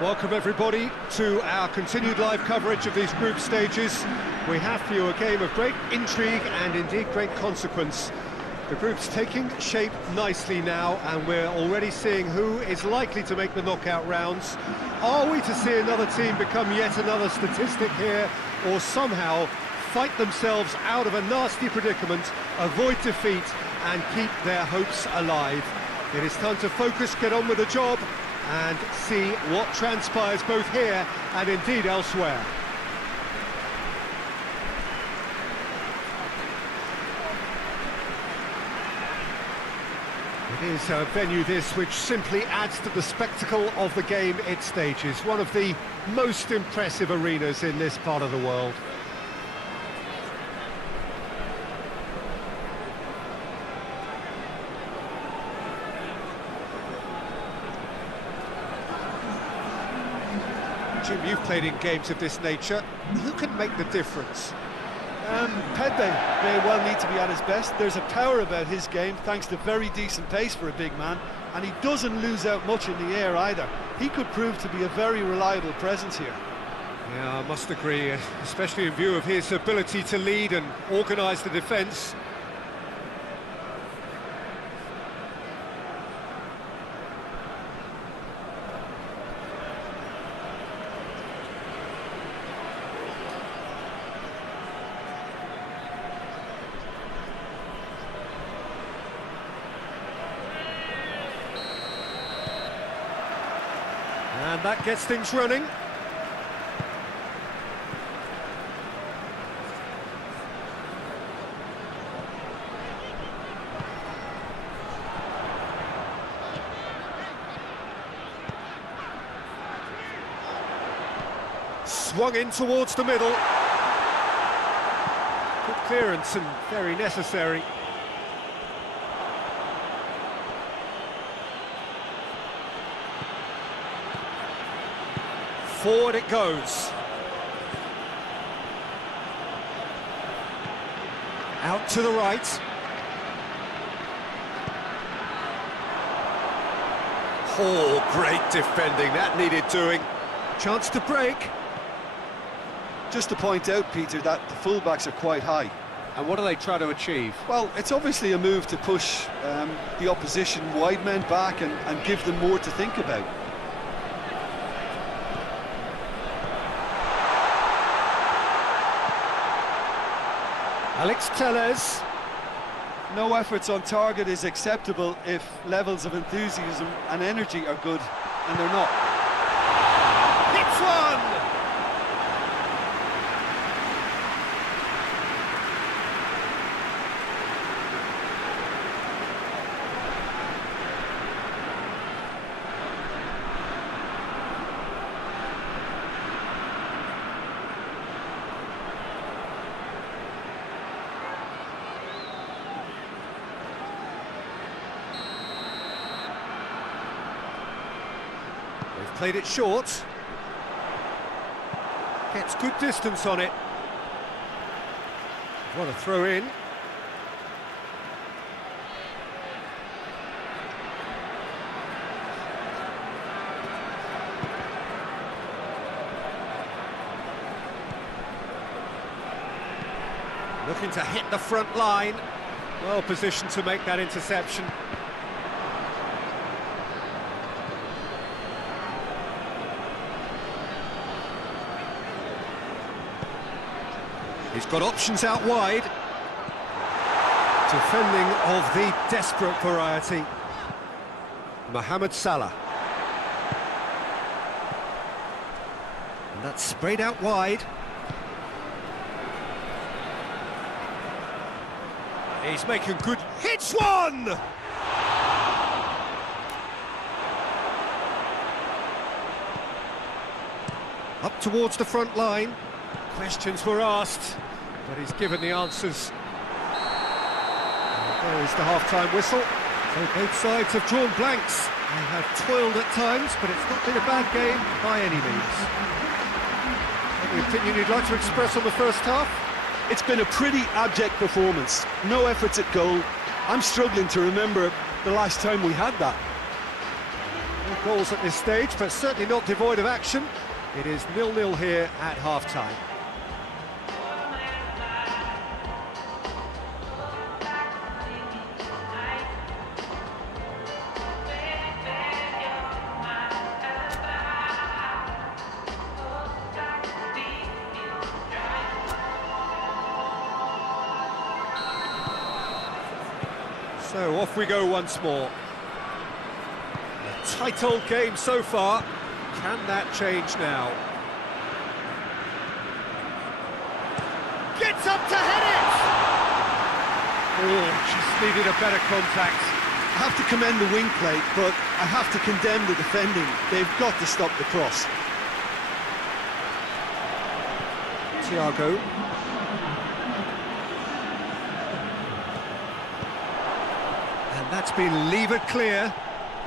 Welcome everybody to our continued live coverage of these group stages. We have for you a game of great intrigue and indeed great consequence. The group's taking shape nicely now, and we're already seeing who is likely to make the knockout rounds. Are we to see another team become yet another statistic here, or somehow fight themselves out of a nasty predicament, avoid defeat and keep their hopes alive? It is time to focus, get on with the job, and see what transpires both here and indeed elsewhere. It is a venue this which simply adds to the spectacle of the game it stages. One of the most impressive arenas in this part of the world. Jim, you've played in games of this nature. Who can make the difference? Pepe may well need to be at his best. There's a power about his game, thanks to very decent pace for a big man, and he doesn't lose out much in the air either. He could prove to be a very reliable presence here. Yeah, I must agree, especially in view of his ability to lead and organise the defence. And that gets things running. Swung in towards the middle. Good clearance and very necessary. Forward it goes. Out to the right. Oh, great defending, that needed doing. Chance to break. Just to point out, Peter, that the fullbacks are quite high. And what do they try to achieve? Well, it's obviously a move to push the opposition wide men back and give them more to think about. Alex Tellez. No efforts on target is acceptable if levels of enthusiasm and energy are good, and they're not. Hits one! They've played it short. Gets good distance on it. What a throw in. Looking to hit the front line. Well positioned to make that interception. He's got options out wide. Defending of the desperate variety. Mohamed Salah. And that's sprayed out wide. He's making good... Hits one! Up towards the front line. Questions were asked, but he's given the answers. And there is the half-time whistle. So both sides have drawn blanks. They have toiled at times, but it's not been a bad game by any means. Any opinion you'd like to express on the first half? It's been a pretty abject performance. No efforts at goal. I'm struggling to remember the last time we had that. No goals at this stage, but certainly not devoid of action. It is 0-0 here at half-time. So off we go once more. A tight old game so far. Can that change now? Gets up to head it! Oh, just needed a better contact. I have to commend the wing play, but I have to condemn the defending. They've got to stop the cross. Thiago. And that's been levered clear.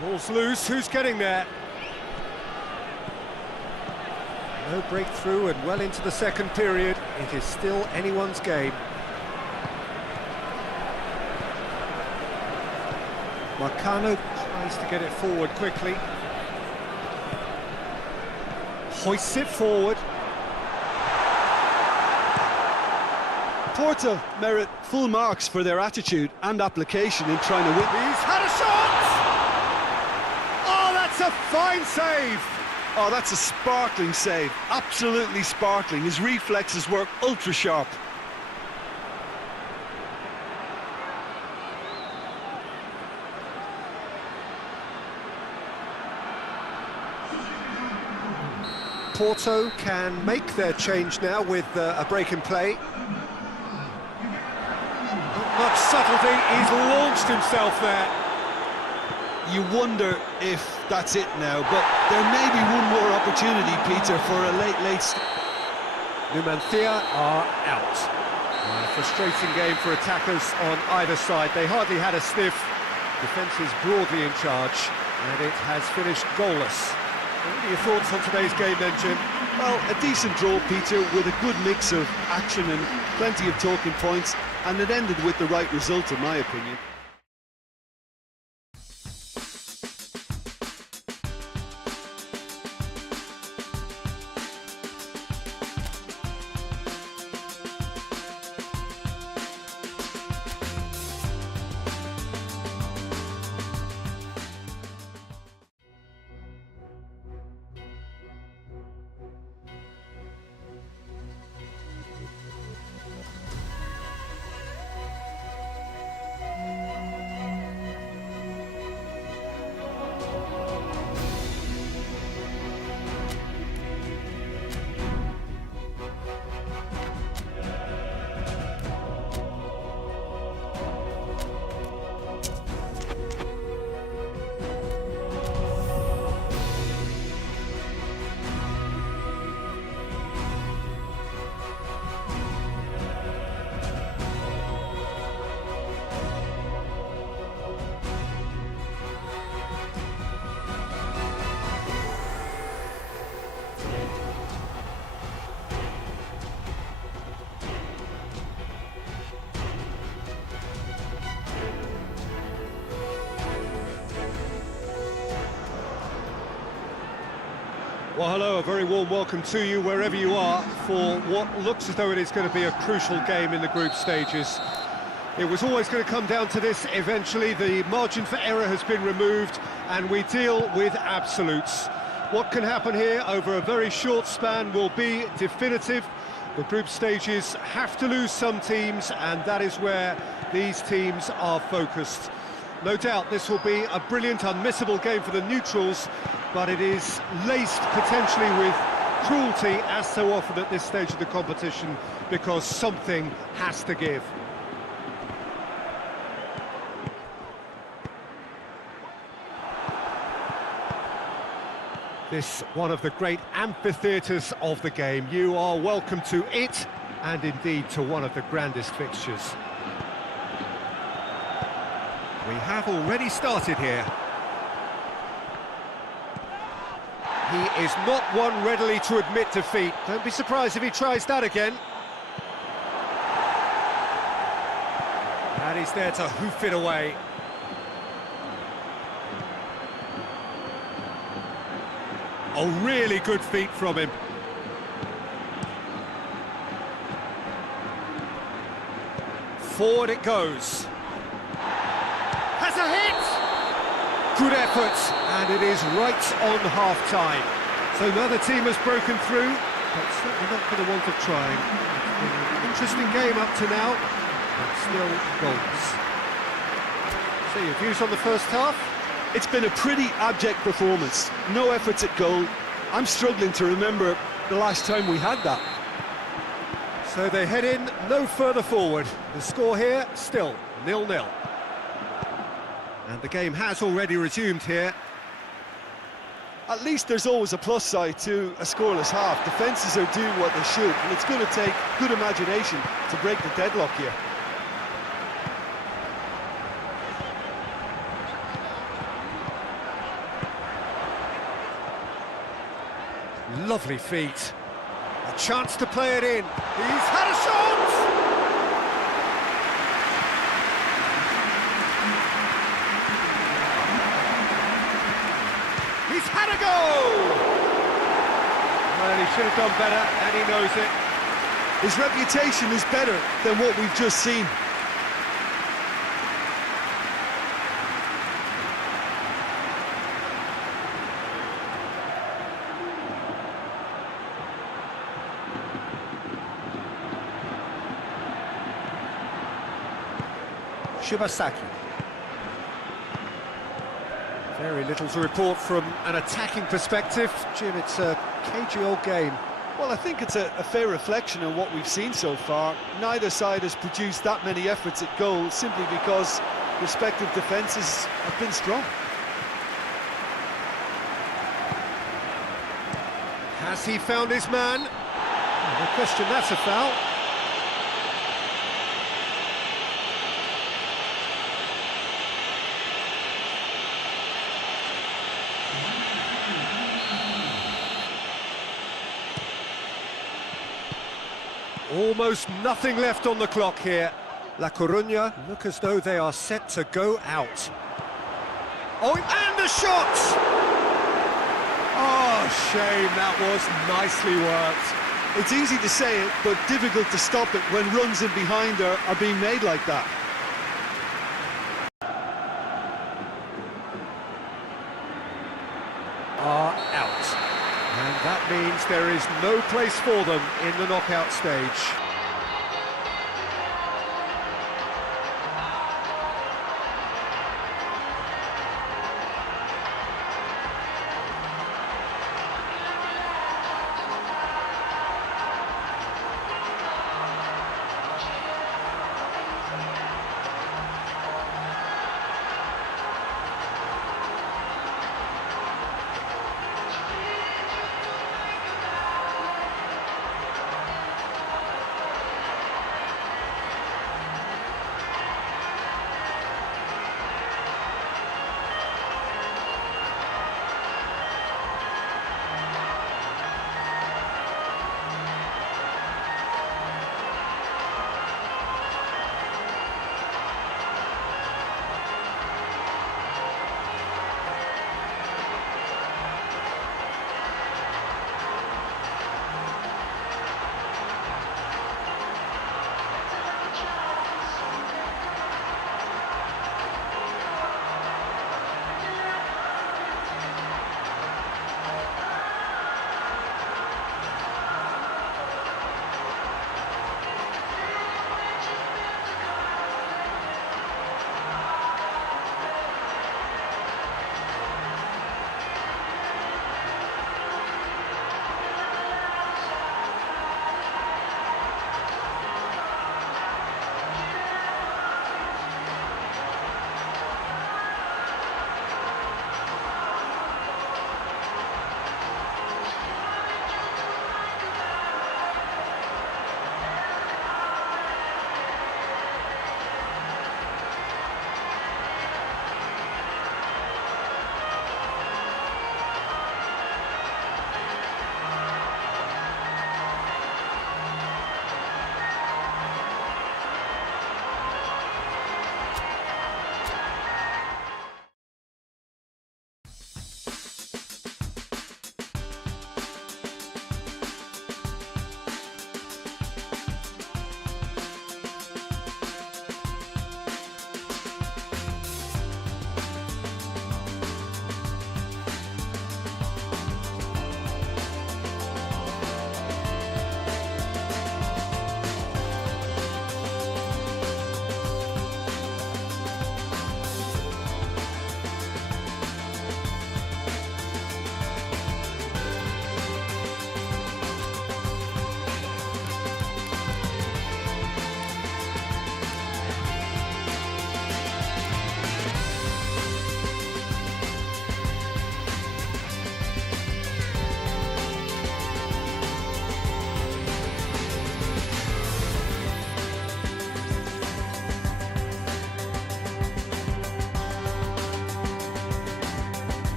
Ball's loose, who's getting there? No breakthrough and well into the second period. It is still anyone's game. Marcano tries to get it forward quickly. Hoists it forward. Porto merit full marks for their attitude and application in trying to win. He's had a shot! Oh, that's a fine save! Oh, that's a sparkling save. Absolutely sparkling. His reflexes work ultra sharp. Porto can make their change now with a break in play. Not much subtlety, he's launched himself there. You wonder if that's it now, but there may be one more opportunity, Peter, for a late... Numancia are out. A frustrating game for attackers on either side. They hardly had a sniff. Defence is broadly in charge, and it has finished goalless. What are your thoughts on today's game then, Jim? Well, a decent draw, Peter, with a good mix of action and plenty of talking points, and it ended with the right result, in my opinion. Well, hello, a very warm welcome to you wherever you are for what looks as though it is going to be a crucial game in the group stages. It was always going to come down to this eventually. The margin for error has been removed and we deal with absolutes. What can happen here over a very short span will be definitive. The group stages have to lose some teams, and that is where these teams are focused. No doubt this will be a brilliant, unmissable game for the neutrals, but it is laced potentially with cruelty, as so often at this stage of the competition, because something has to give. This one of the great amphitheatres of the game. You are welcome to it, and indeed to one of the grandest fixtures. We have already started here. He is not one readily to admit defeat. Don't be surprised if he tries that again. And he's there to hoof it away. Oh, really good feet from him. Forward it goes. Has a hit! Good effort, and it is right on half-time. So another team has broken through, but certainly not for the want of trying. It's been an interesting game up to now, but still goals. So your views on the first half? It's been a pretty abject performance. No efforts at goal. I'm struggling to remember the last time we had that. So they head in no further forward. The score here, still 0-0. And the game has already resumed here. At least there's always a plus side to a scoreless half. Defences are doing what they should, and it's going to take good imagination to break the deadlock here. Lovely feet. A chance to play it in. He's had a shot! He's had a go! Well, he should have done better, and he knows it. His reputation is better than what we've just seen. Shibasaki. Very little to report from an attacking perspective. Jim, it's a cagey old game. Well, I think it's a fair reflection of what we've seen so far. Neither side has produced that many efforts at goal simply because respective defences have been strong. Has he found his man? No question, that's a foul. Almost nothing left on the clock here. La Coruña look as though they are set to go out. Oh, and the shot! Oh, shame, that was nicely worked. It's easy to say it, but difficult to stop it when runs in behind are being made like that. Are out. And that means there is no place for them in the knockout stage.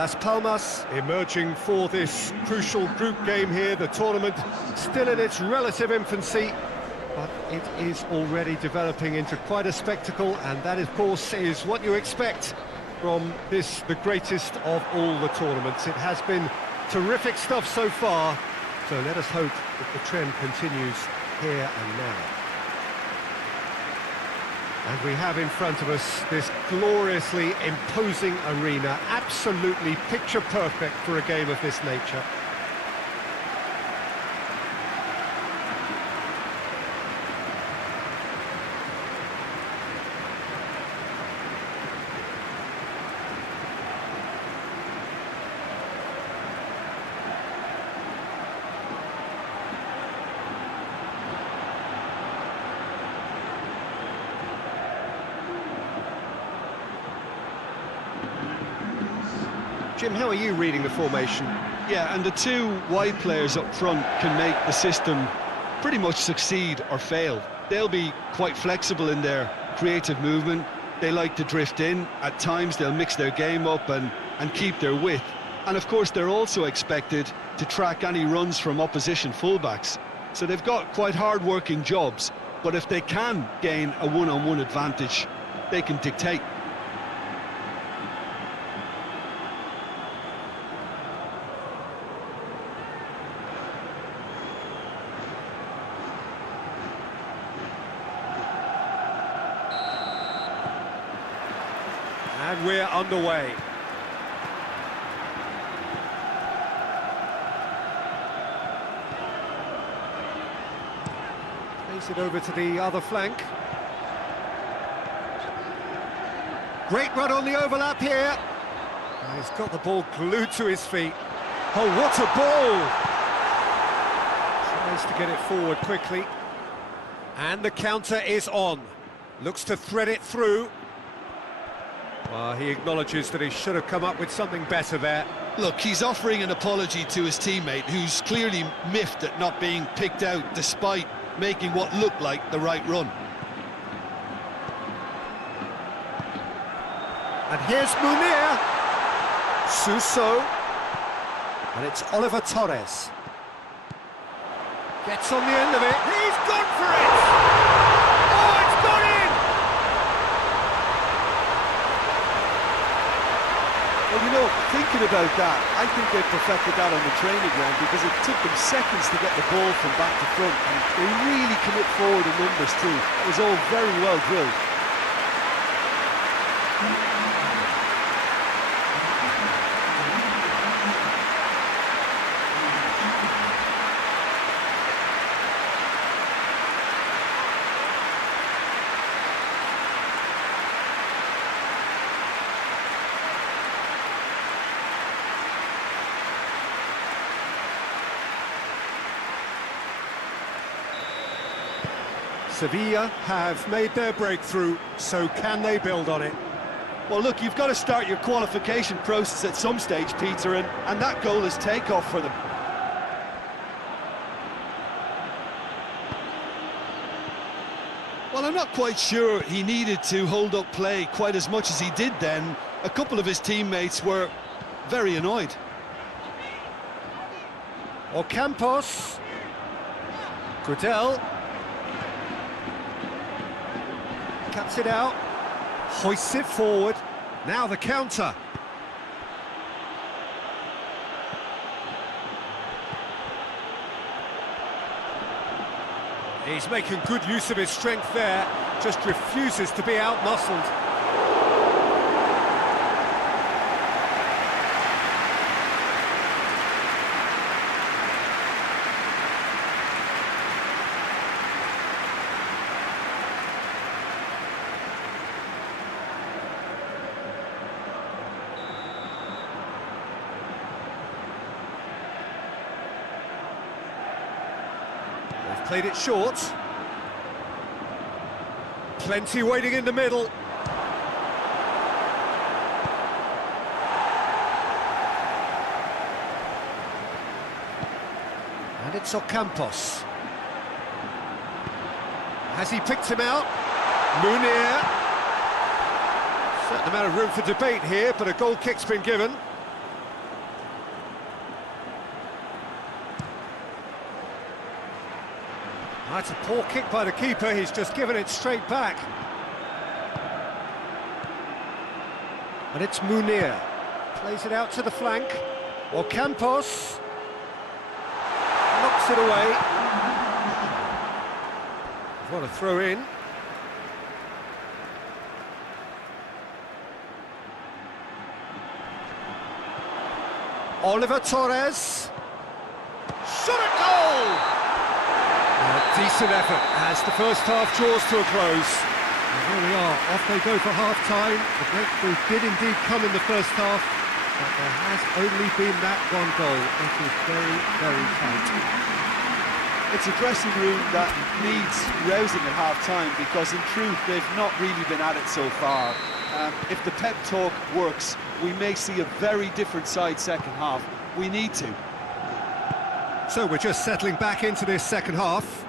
Las Palmas emerging for this crucial group game here. The tournament still in its relative infancy, but it is already developing into quite a spectacle, and that, of course, is what you expect from this, the greatest of all the tournaments. It has been terrific stuff so far, so let us hope that the trend continues here and now. And we have in front of us this gloriously imposing arena, absolutely picture perfect for a game of this nature. Jim, how are you reading the formation? Yeah, and the two wide players up front can make the system pretty much succeed or fail. They'll be quite flexible in their creative movement. They like to drift in. At times they'll mix their game up and keep their width. And of course they're also expected to track any runs from opposition fullbacks. So they've got quite hard-working jobs, but if they can gain a one-on-one advantage, they can dictate. And we're underway. Plays it over to the other flank. Great run on the overlap here. He's got the ball glued to his feet. Oh, what a ball! Tries to get it forward quickly. And the counter is on. Looks to thread it through. Well, he acknowledges that he should have come up with something better there. Look, he's offering an apology to his teammate, who's clearly miffed at not being picked out despite making what looked like the right run. And here's Munir. Suso. And it's Oliver Torres. Gets on the end of it. He's gone for it! Oh, it's gone in! Well, you know, thinking about that, I think they perfected that on the training ground because it took them seconds to get the ball from back to front, and they really commit forward in numbers too. It was all very well drilled. Sevilla have made their breakthrough, so can they build on it? Well, look, you've got to start your qualification process at some stage, Peter, and that goal is takeoff for them. Well, I'm not quite sure he needed to hold up play quite as much as he did then. A couple of his teammates were very annoyed. Ocampos. Goodell. Cuts it out, hoists it forward, now the counter. He's making good use of his strength there, just refuses to be out-muscled. Played it short. Plenty waiting in the middle. And it's Ocampos. Has he picked him out? Munir. Certain amount of room for debate here, but a goal kick's been given. That's a poor kick by the keeper, he's just given it straight back. And it's Munir. Plays it out to the flank. Campos knocks it away. What a throw in. Oliver Torres. Shot at goal! A decent effort as the first half draws to a close. And here we are, off they go for half-time. The breakthrough did indeed come in the first half, but there has only been that one goal. It is very, very tight. It's a dressing room that needs rousing at half-time because, in truth, they've not really been at it so far. If the pep talk works, we may see a very different side second half. We need to. So we're just settling back into this second half.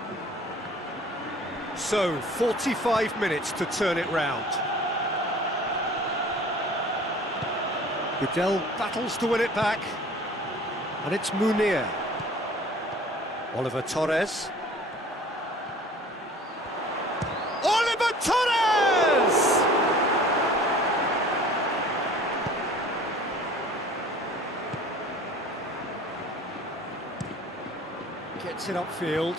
So, 45 minutes to turn it round. Goodell battles to win it back. And it's Munir. Oliver Torres. Oliver Torres! Gets it upfield.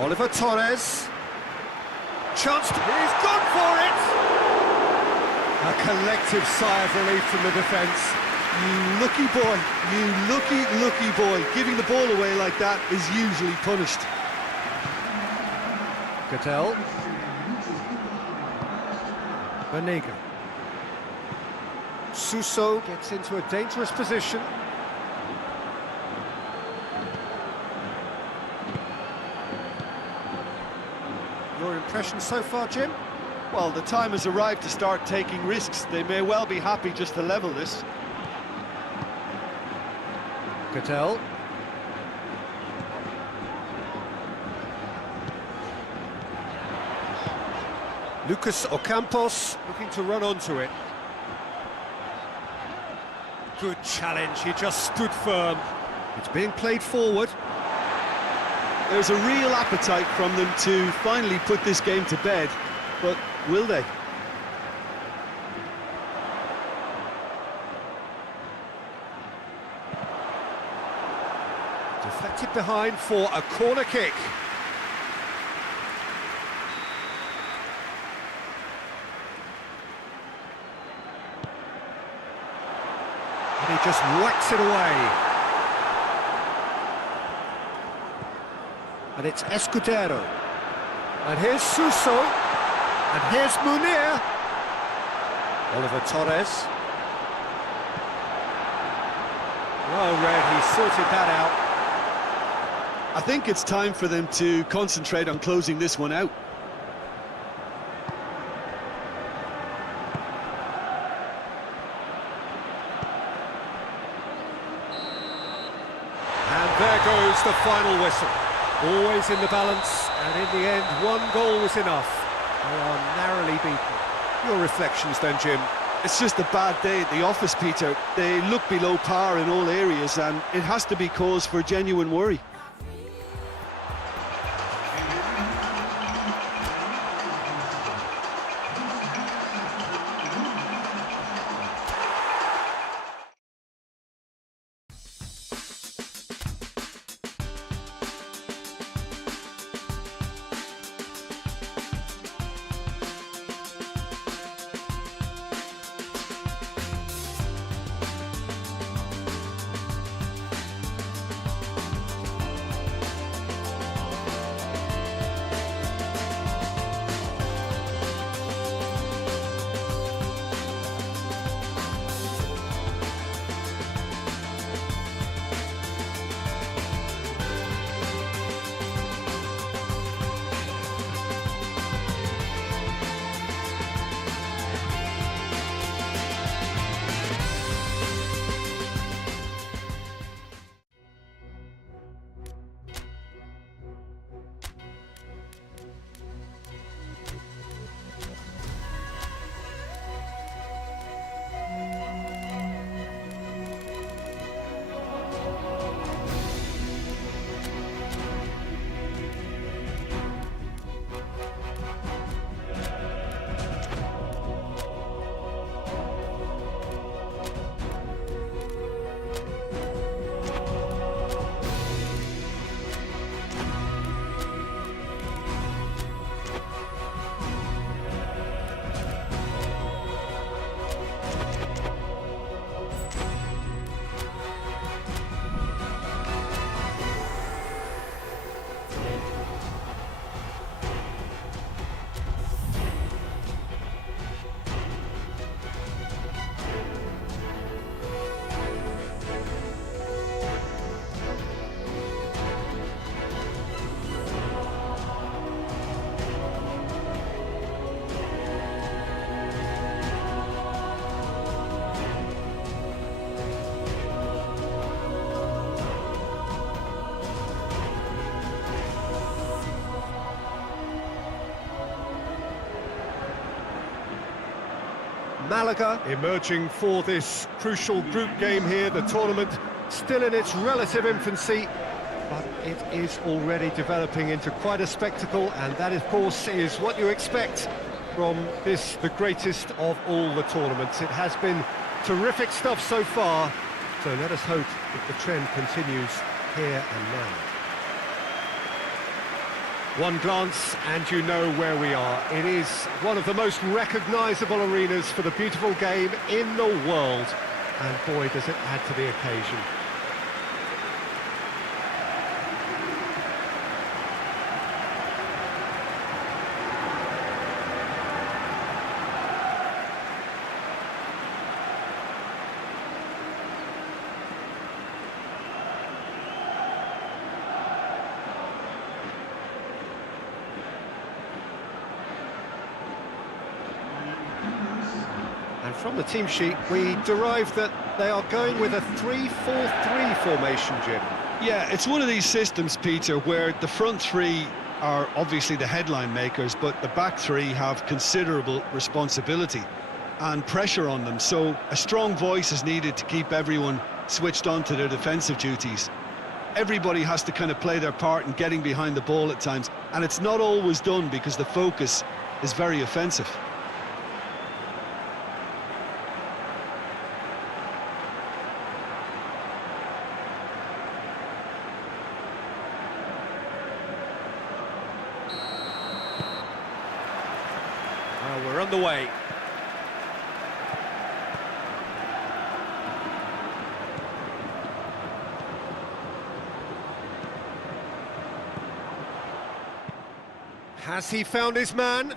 Oliver Torres. Chance to... He's gone for it! A collective sigh of relief from the defence. You lucky boy, you lucky boy. Giving the ball away like that is usually punished. Goodell. Banega. Suso gets into a dangerous position. Your impression so far, Jim? Well, the time has arrived to start taking risks. They may well be happy just to level this. Goodell. Lucas Ocampos looking to run onto it. Good challenge, he just stood firm. It's being played forward. There's a real appetite from them to finally put this game to bed, but will they? Deflected behind for a corner kick. And he just whacks it away. And it's Escudero. And here's Suso. And here's Munir. Oliver Torres. Well read, he sorted that out. I think it's time for them to concentrate on closing this one out. And there goes the final whistle. Always in the balance, and in the end, one goal was enough. They are narrowly beaten. Your reflections then, Jim? It's just a bad day at the office, Peter. They look below par in all areas, and it has to be cause for genuine worry. Malaga emerging for this crucial group game here. The tournament still in its relative infancy, but it is already developing into quite a spectacle, and that, of course, is what you expect from this, the greatest of all the tournaments. It has been terrific stuff so far, so let us hope that the trend continues here and now. One glance and you know where we are. It is one of the most recognisable arenas for the beautiful game in the world, and boy does it add to the occasion. And from the team sheet, we derive that they are going with a 3-4-3 formation, Jim. Yeah, it's one of these systems, Peter, where the front three are obviously the headline makers, but the back three have considerable responsibility and pressure on them. So a strong voice is needed to keep everyone switched on to their defensive duties. Everybody has to kind of play their part in getting behind the ball at times, and it's not always done because the focus is very offensive. Well, we're underway. Has he found his man?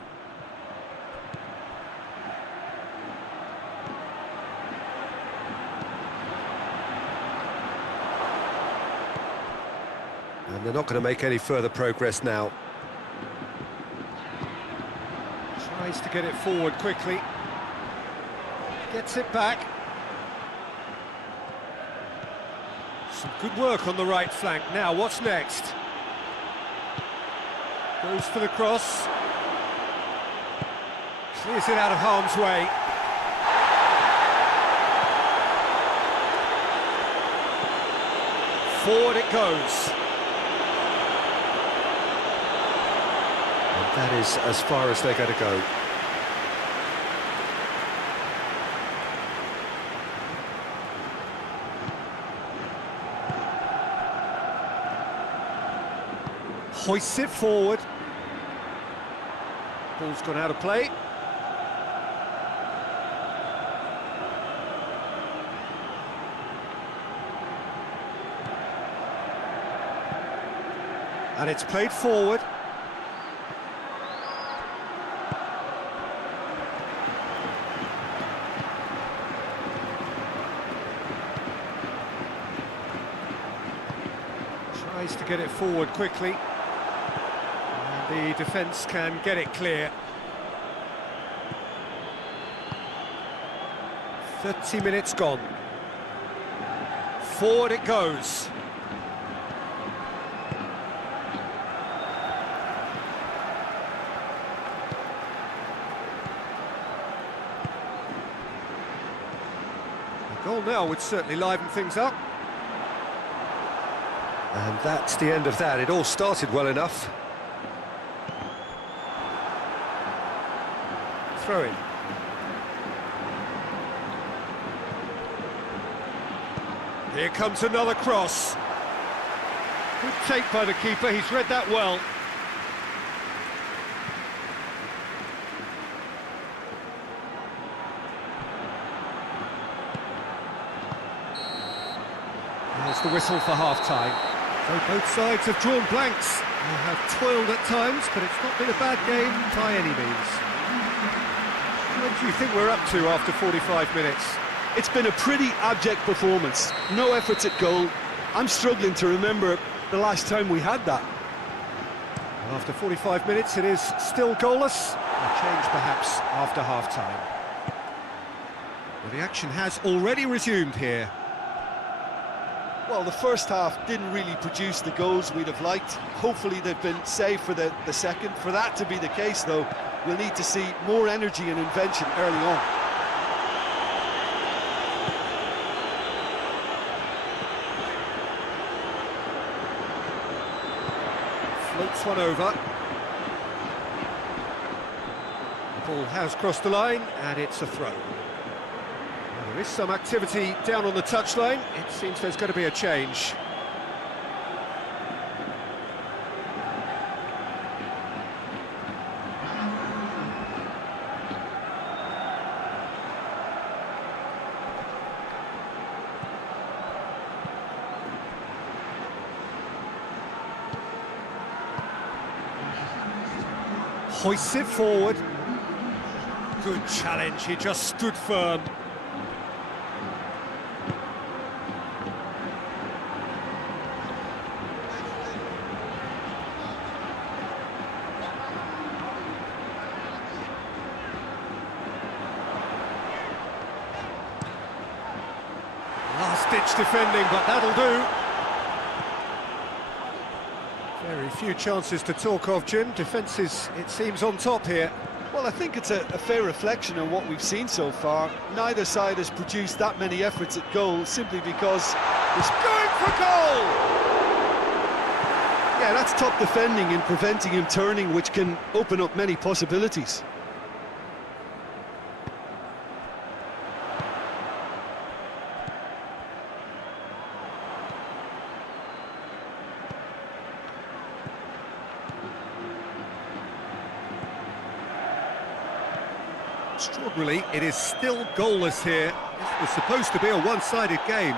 And they're not going to make any further progress now. Tries to get it forward quickly. Gets it back. Some good work on the right flank. Now, what's next? Goes for the cross. Clears it out of harm's way. Forward it goes. And that is as far as they're going to go. Hoists it forward. Ball's gone out of play. And it's played forward. Tries to get it forward quickly. The defence can get it clear. 30 minutes gone. Forward it goes. A goal now would certainly liven things up. And that's the end of that. It all started well enough. Throw in. Here comes another cross. Good take by the keeper, he's read that well. There's the whistle for half-time. So both sides have drawn blanks. They have toiled at times, but it's not been a bad game by any means. What do you think we're up to after 45 minutes? It's been a pretty abject performance. No efforts at goal. I'm struggling to remember the last time we had that. After 45 minutes, it is still goalless. A change perhaps after half-time. Well, the action has already resumed here. Well, the first half didn't really produce the goals we'd have liked. Hopefully they've been saved for the second. For that to be the case, though, we'll need to see more energy and invention early on. Floats one over. The ball has crossed the line, and it's a throw. Well, there is some activity down on the touchline. It seems there's going to be a change. Hoists it forward. Good challenge, he just stood firm. Last-ditch defending, but that'll do. Very few chances to talk of, Jim. Defence is, it seems, on top here. Well, I think it's a fair reflection on what we've seen so far. Neither side has produced that many efforts at goal simply because it's going for goal! Yeah, that's top defending and preventing him turning, which can open up many possibilities. Extraordinarily, it is still goalless here. This was supposed to be a one-sided game.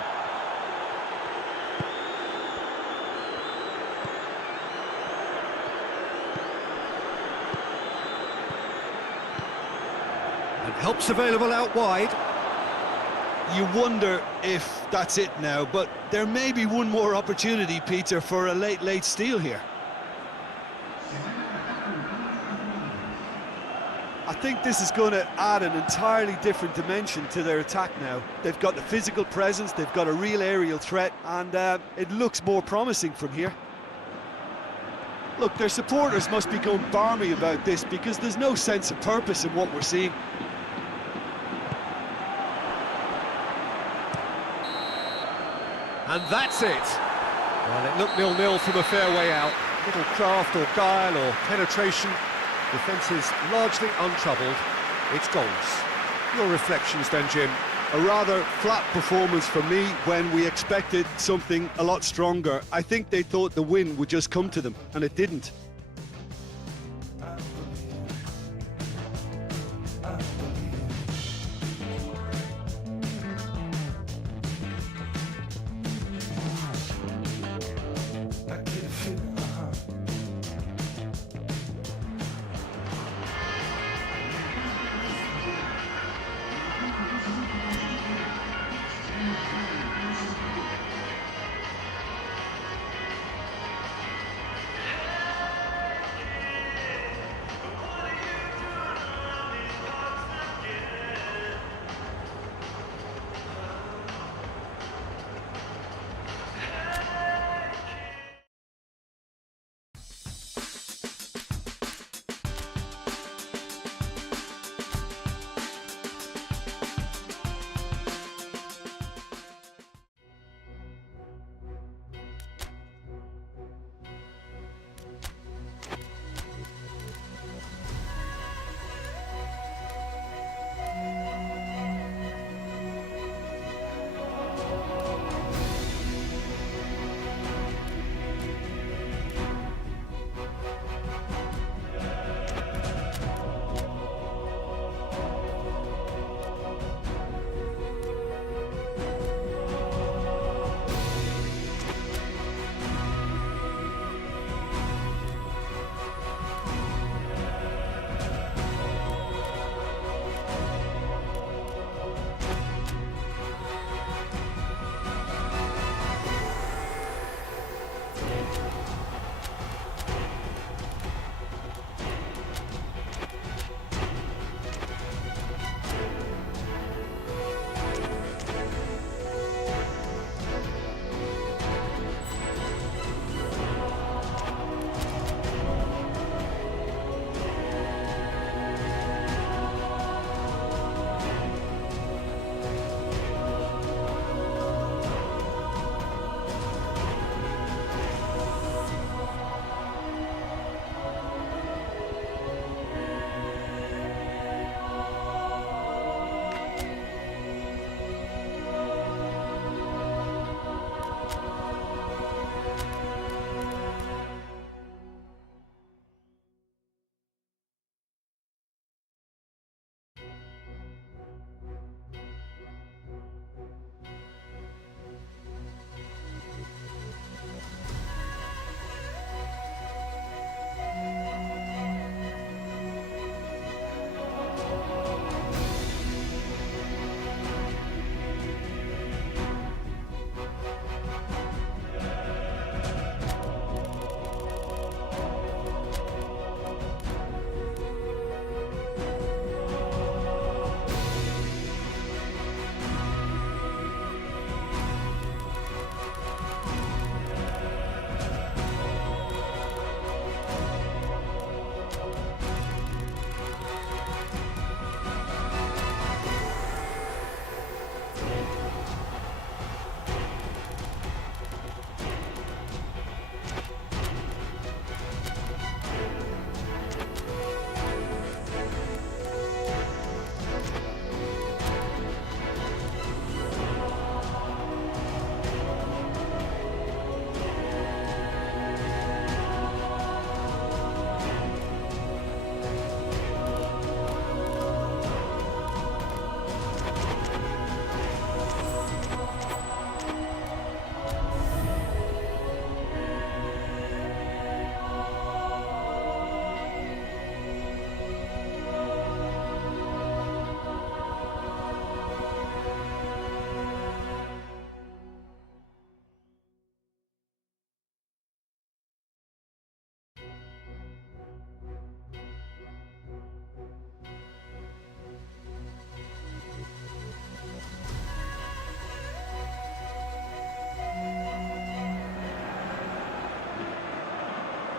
And help's available out wide. You wonder if that's it now, but there may be one more opportunity, Peter, for a late steal here. I think this is going to add an entirely different dimension to their attack now. They've got the physical presence, they've got a real aerial threat, and it looks more promising from here. Look, their supporters must be going barmy about this because there's no sense of purpose in what we're seeing. And that's it. Well, it looked 0-0 from a fair way out. Little craft or guile or penetration. Defence is largely untroubled. It's goals. Your reflections then, Jim? A rather flat performance for me when we expected something a lot stronger. I think they thought the win would just come to them, and it didn't.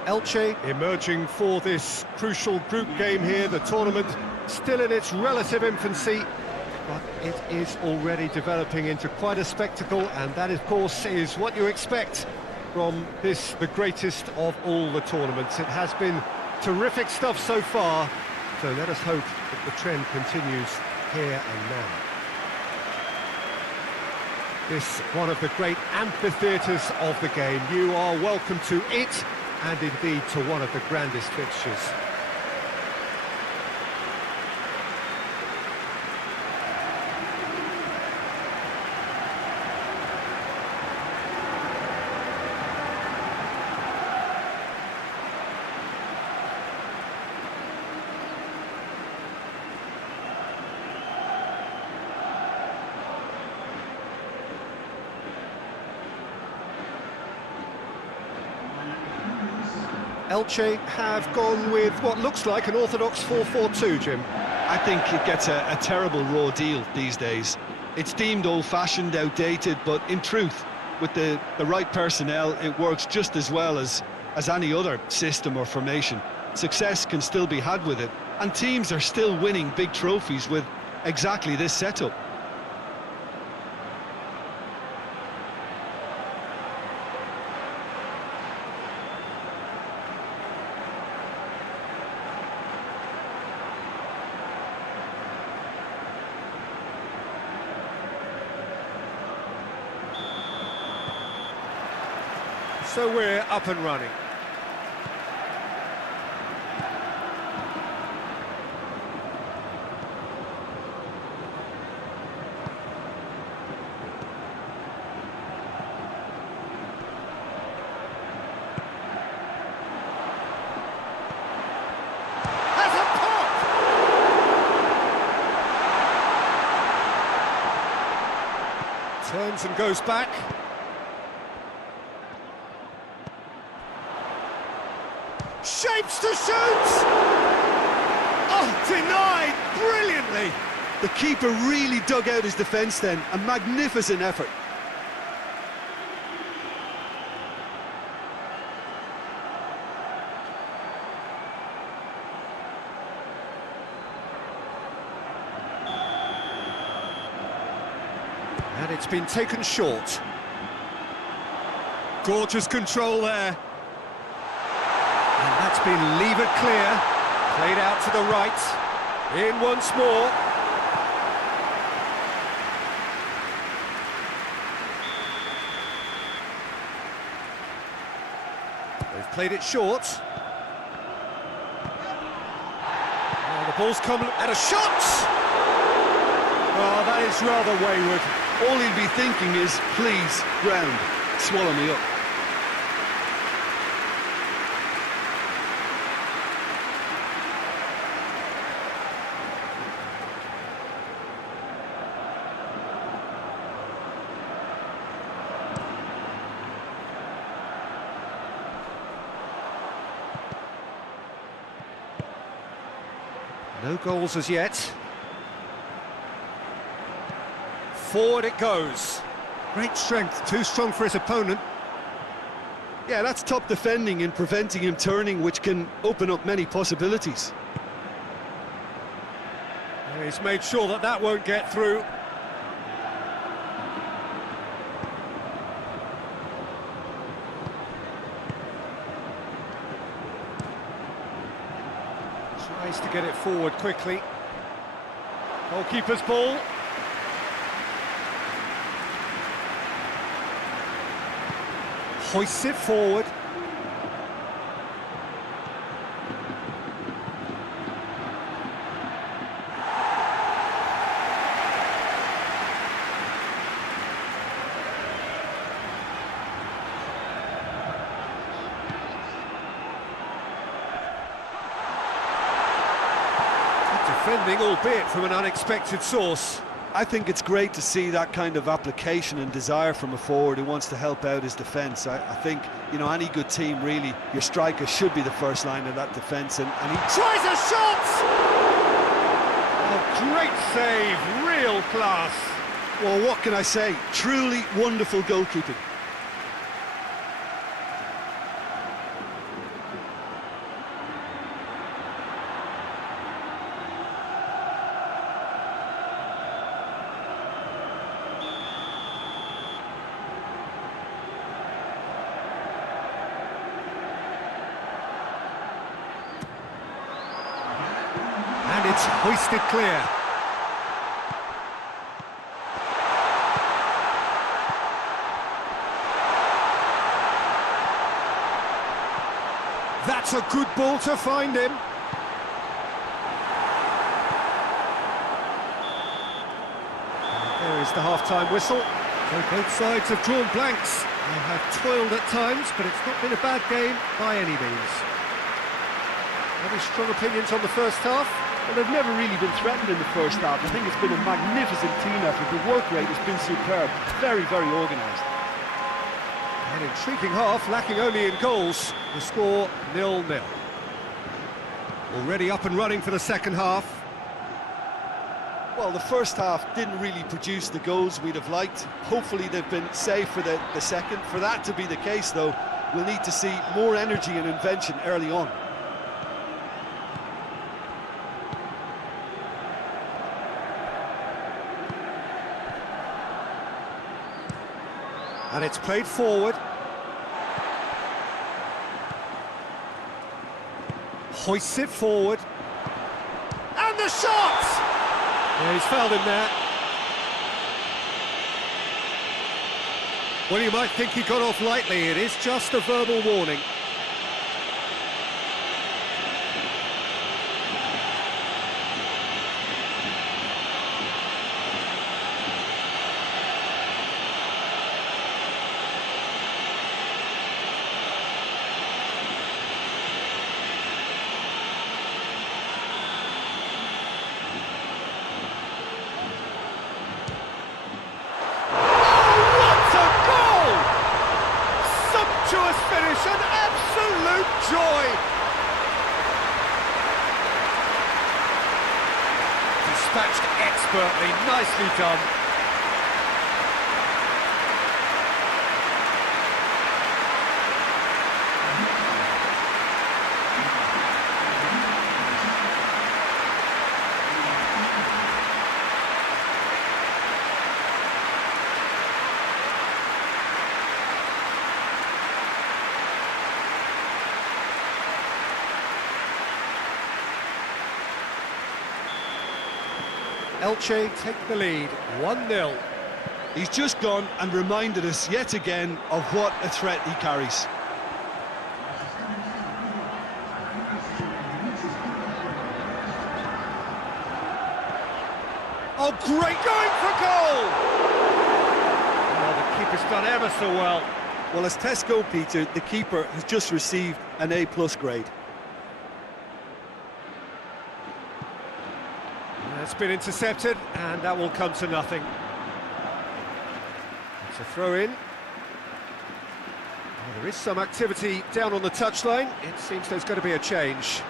Elche emerging for this crucial group game here. The tournament still in its relative infancy, but it is already developing into quite a spectacle, and that, of course, is what you expect from this, the greatest of all the tournaments. It has been terrific stuff so far, so let us hope that the trend continues here and now. This one of the great amphitheatres of the game. You are welcome to it, and indeed to one of the grandest fixtures. Elche have gone with what looks like an orthodox 4-4-2, Jim. I think it gets a terrible raw deal these days. It's deemed old-fashioned, outdated, but in truth, with the right personnel, it works just as well as any other system or formation. Success can still be had with it, and teams are still winning big trophies with exactly this setup. So we're up and running. Has a pop! Turns and goes back. Shapes to shoot! Oh, denied brilliantly! The keeper really dug out his defence then, a magnificent effort. And it's been taken short. Gorgeous control there. And that's been levered clear. Played out to the right. In once more. They've played it short. Now the ball's come at a shot! Oh, that is rather wayward. All he'd be thinking is, please, ground, swallow me up. No goals as yet. Forward it goes. Great strength, too strong for his opponent. Yeah, that's top defending and preventing him turning, which can open up many possibilities. He's made sure that that won't get through. Tries to get it forward quickly. Goalkeeper's ball. Hoists it forward. Defending, albeit from an unexpected source. I think it's great to see that kind of application and desire from a forward who wants to help out his defence. I think, you know, any good team, really, your striker should be the first line of that defence. And he Tries a shot! Oh, great save, real class. Well, what can I say? Truly wonderful goalkeeping. Hoisted clear. That's a good ball to find him. There is the half-time whistle. So both sides have drawn blanks. They have toiled at times, but it's not been a bad game by any means. Any strong opinions on the first half? Well, they've never really been threatened in the first half. I think it's been a magnificent team effort. The work rate has been superb. Very, very organised. An intriguing half, lacking only in goals. The score 0-0. Already up and running for the second half. Well, the first half didn't really produce the goals we'd have liked. Hopefully they've been safe for the second. For that to be the case, though, we'll need to see more energy and invention early on. And it's played forward. Hoists it forward. And the shot! Yeah, he's fouled him there. Well, you might think he got off lightly. It is just a verbal warning. Finish, an absolute joy! Dispatched expertly, nicely done. Elche take the lead, 1-0. He's just gone and reminded us yet again of what a threat he carries. Oh, great going for goal! Oh, the keeper's done ever so well. Well, as tests go, Peter, the keeper has just received an A+ grade. It's been intercepted, and that will come to nothing. It's a throw-in. Well, there is some activity down on the touchline. It seems there's going to be a change.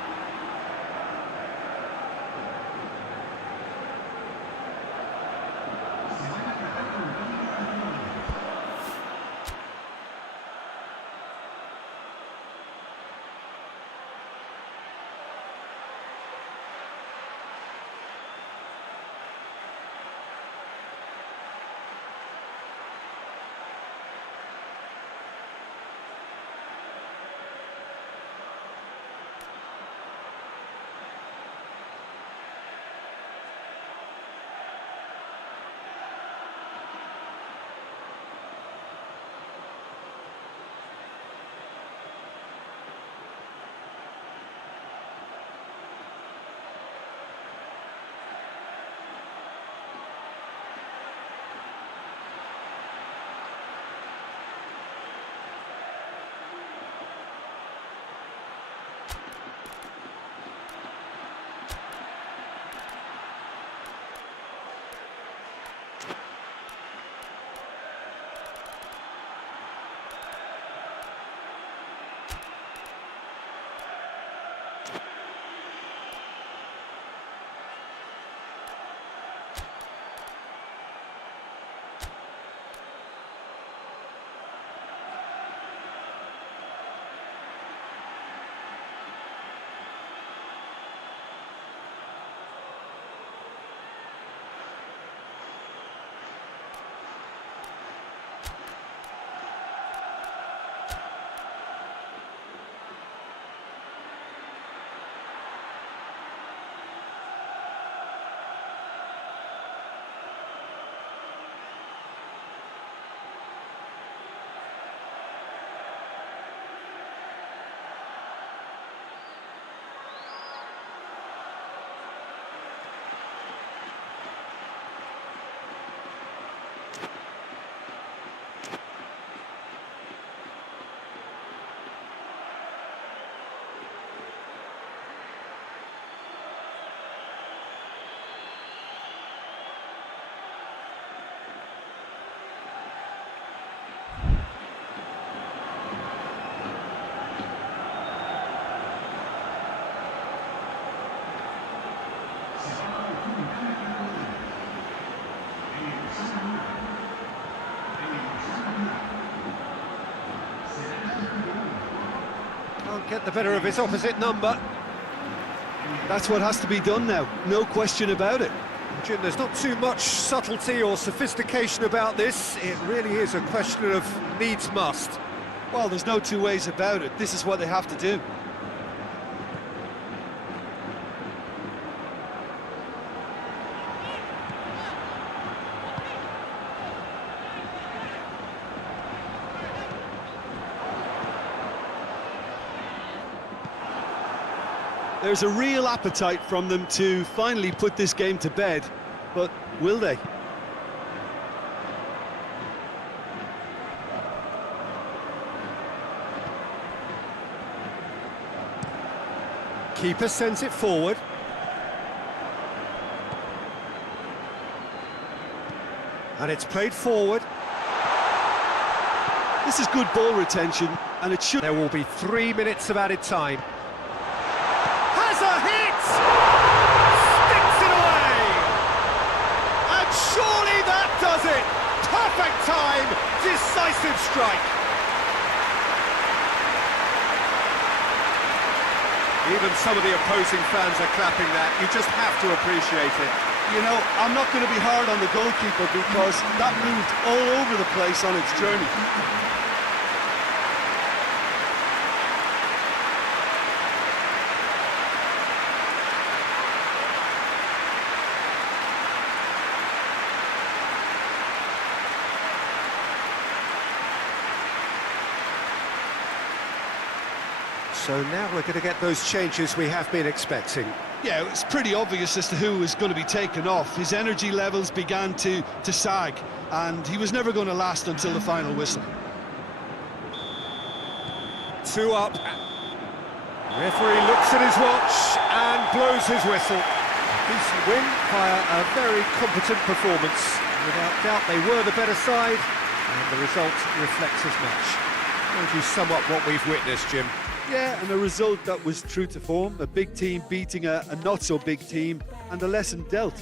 get the better of his opposite number. That's what has to be done now, no question about it. Jim, there's not too much subtlety or sophistication about this. It really is a question of needs must. Well, there's no two ways about it. This is what they have to do. There's a real appetite from them to finally put this game to bed, but will they? Keeper sends it forward. And it's played forward. This is good ball retention, and it should... There will be 3 minutes of added time. Has a hit! Sticks it away! And surely that does it! Perfect time! Decisive strike! Even some of the opposing fans are clapping that. You just have to appreciate it. You know, I'm not going to be hard on the goalkeeper because that moved all over the place on its journey. So now we're going to get those changes we have been expecting. Yeah, it's pretty obvious as to who was going to be taken off. His energy levels began to sag, and he was never going to last until the final whistle. 2 up. Referee looks at his watch and blows his whistle. Decent win via a very competent performance. Without doubt, they were the better side, and the result reflects as much. How would you sum up what we've witnessed, Jim? Yeah, and a result that was true to form, a big team beating a not-so-big team, and a lesson dealt.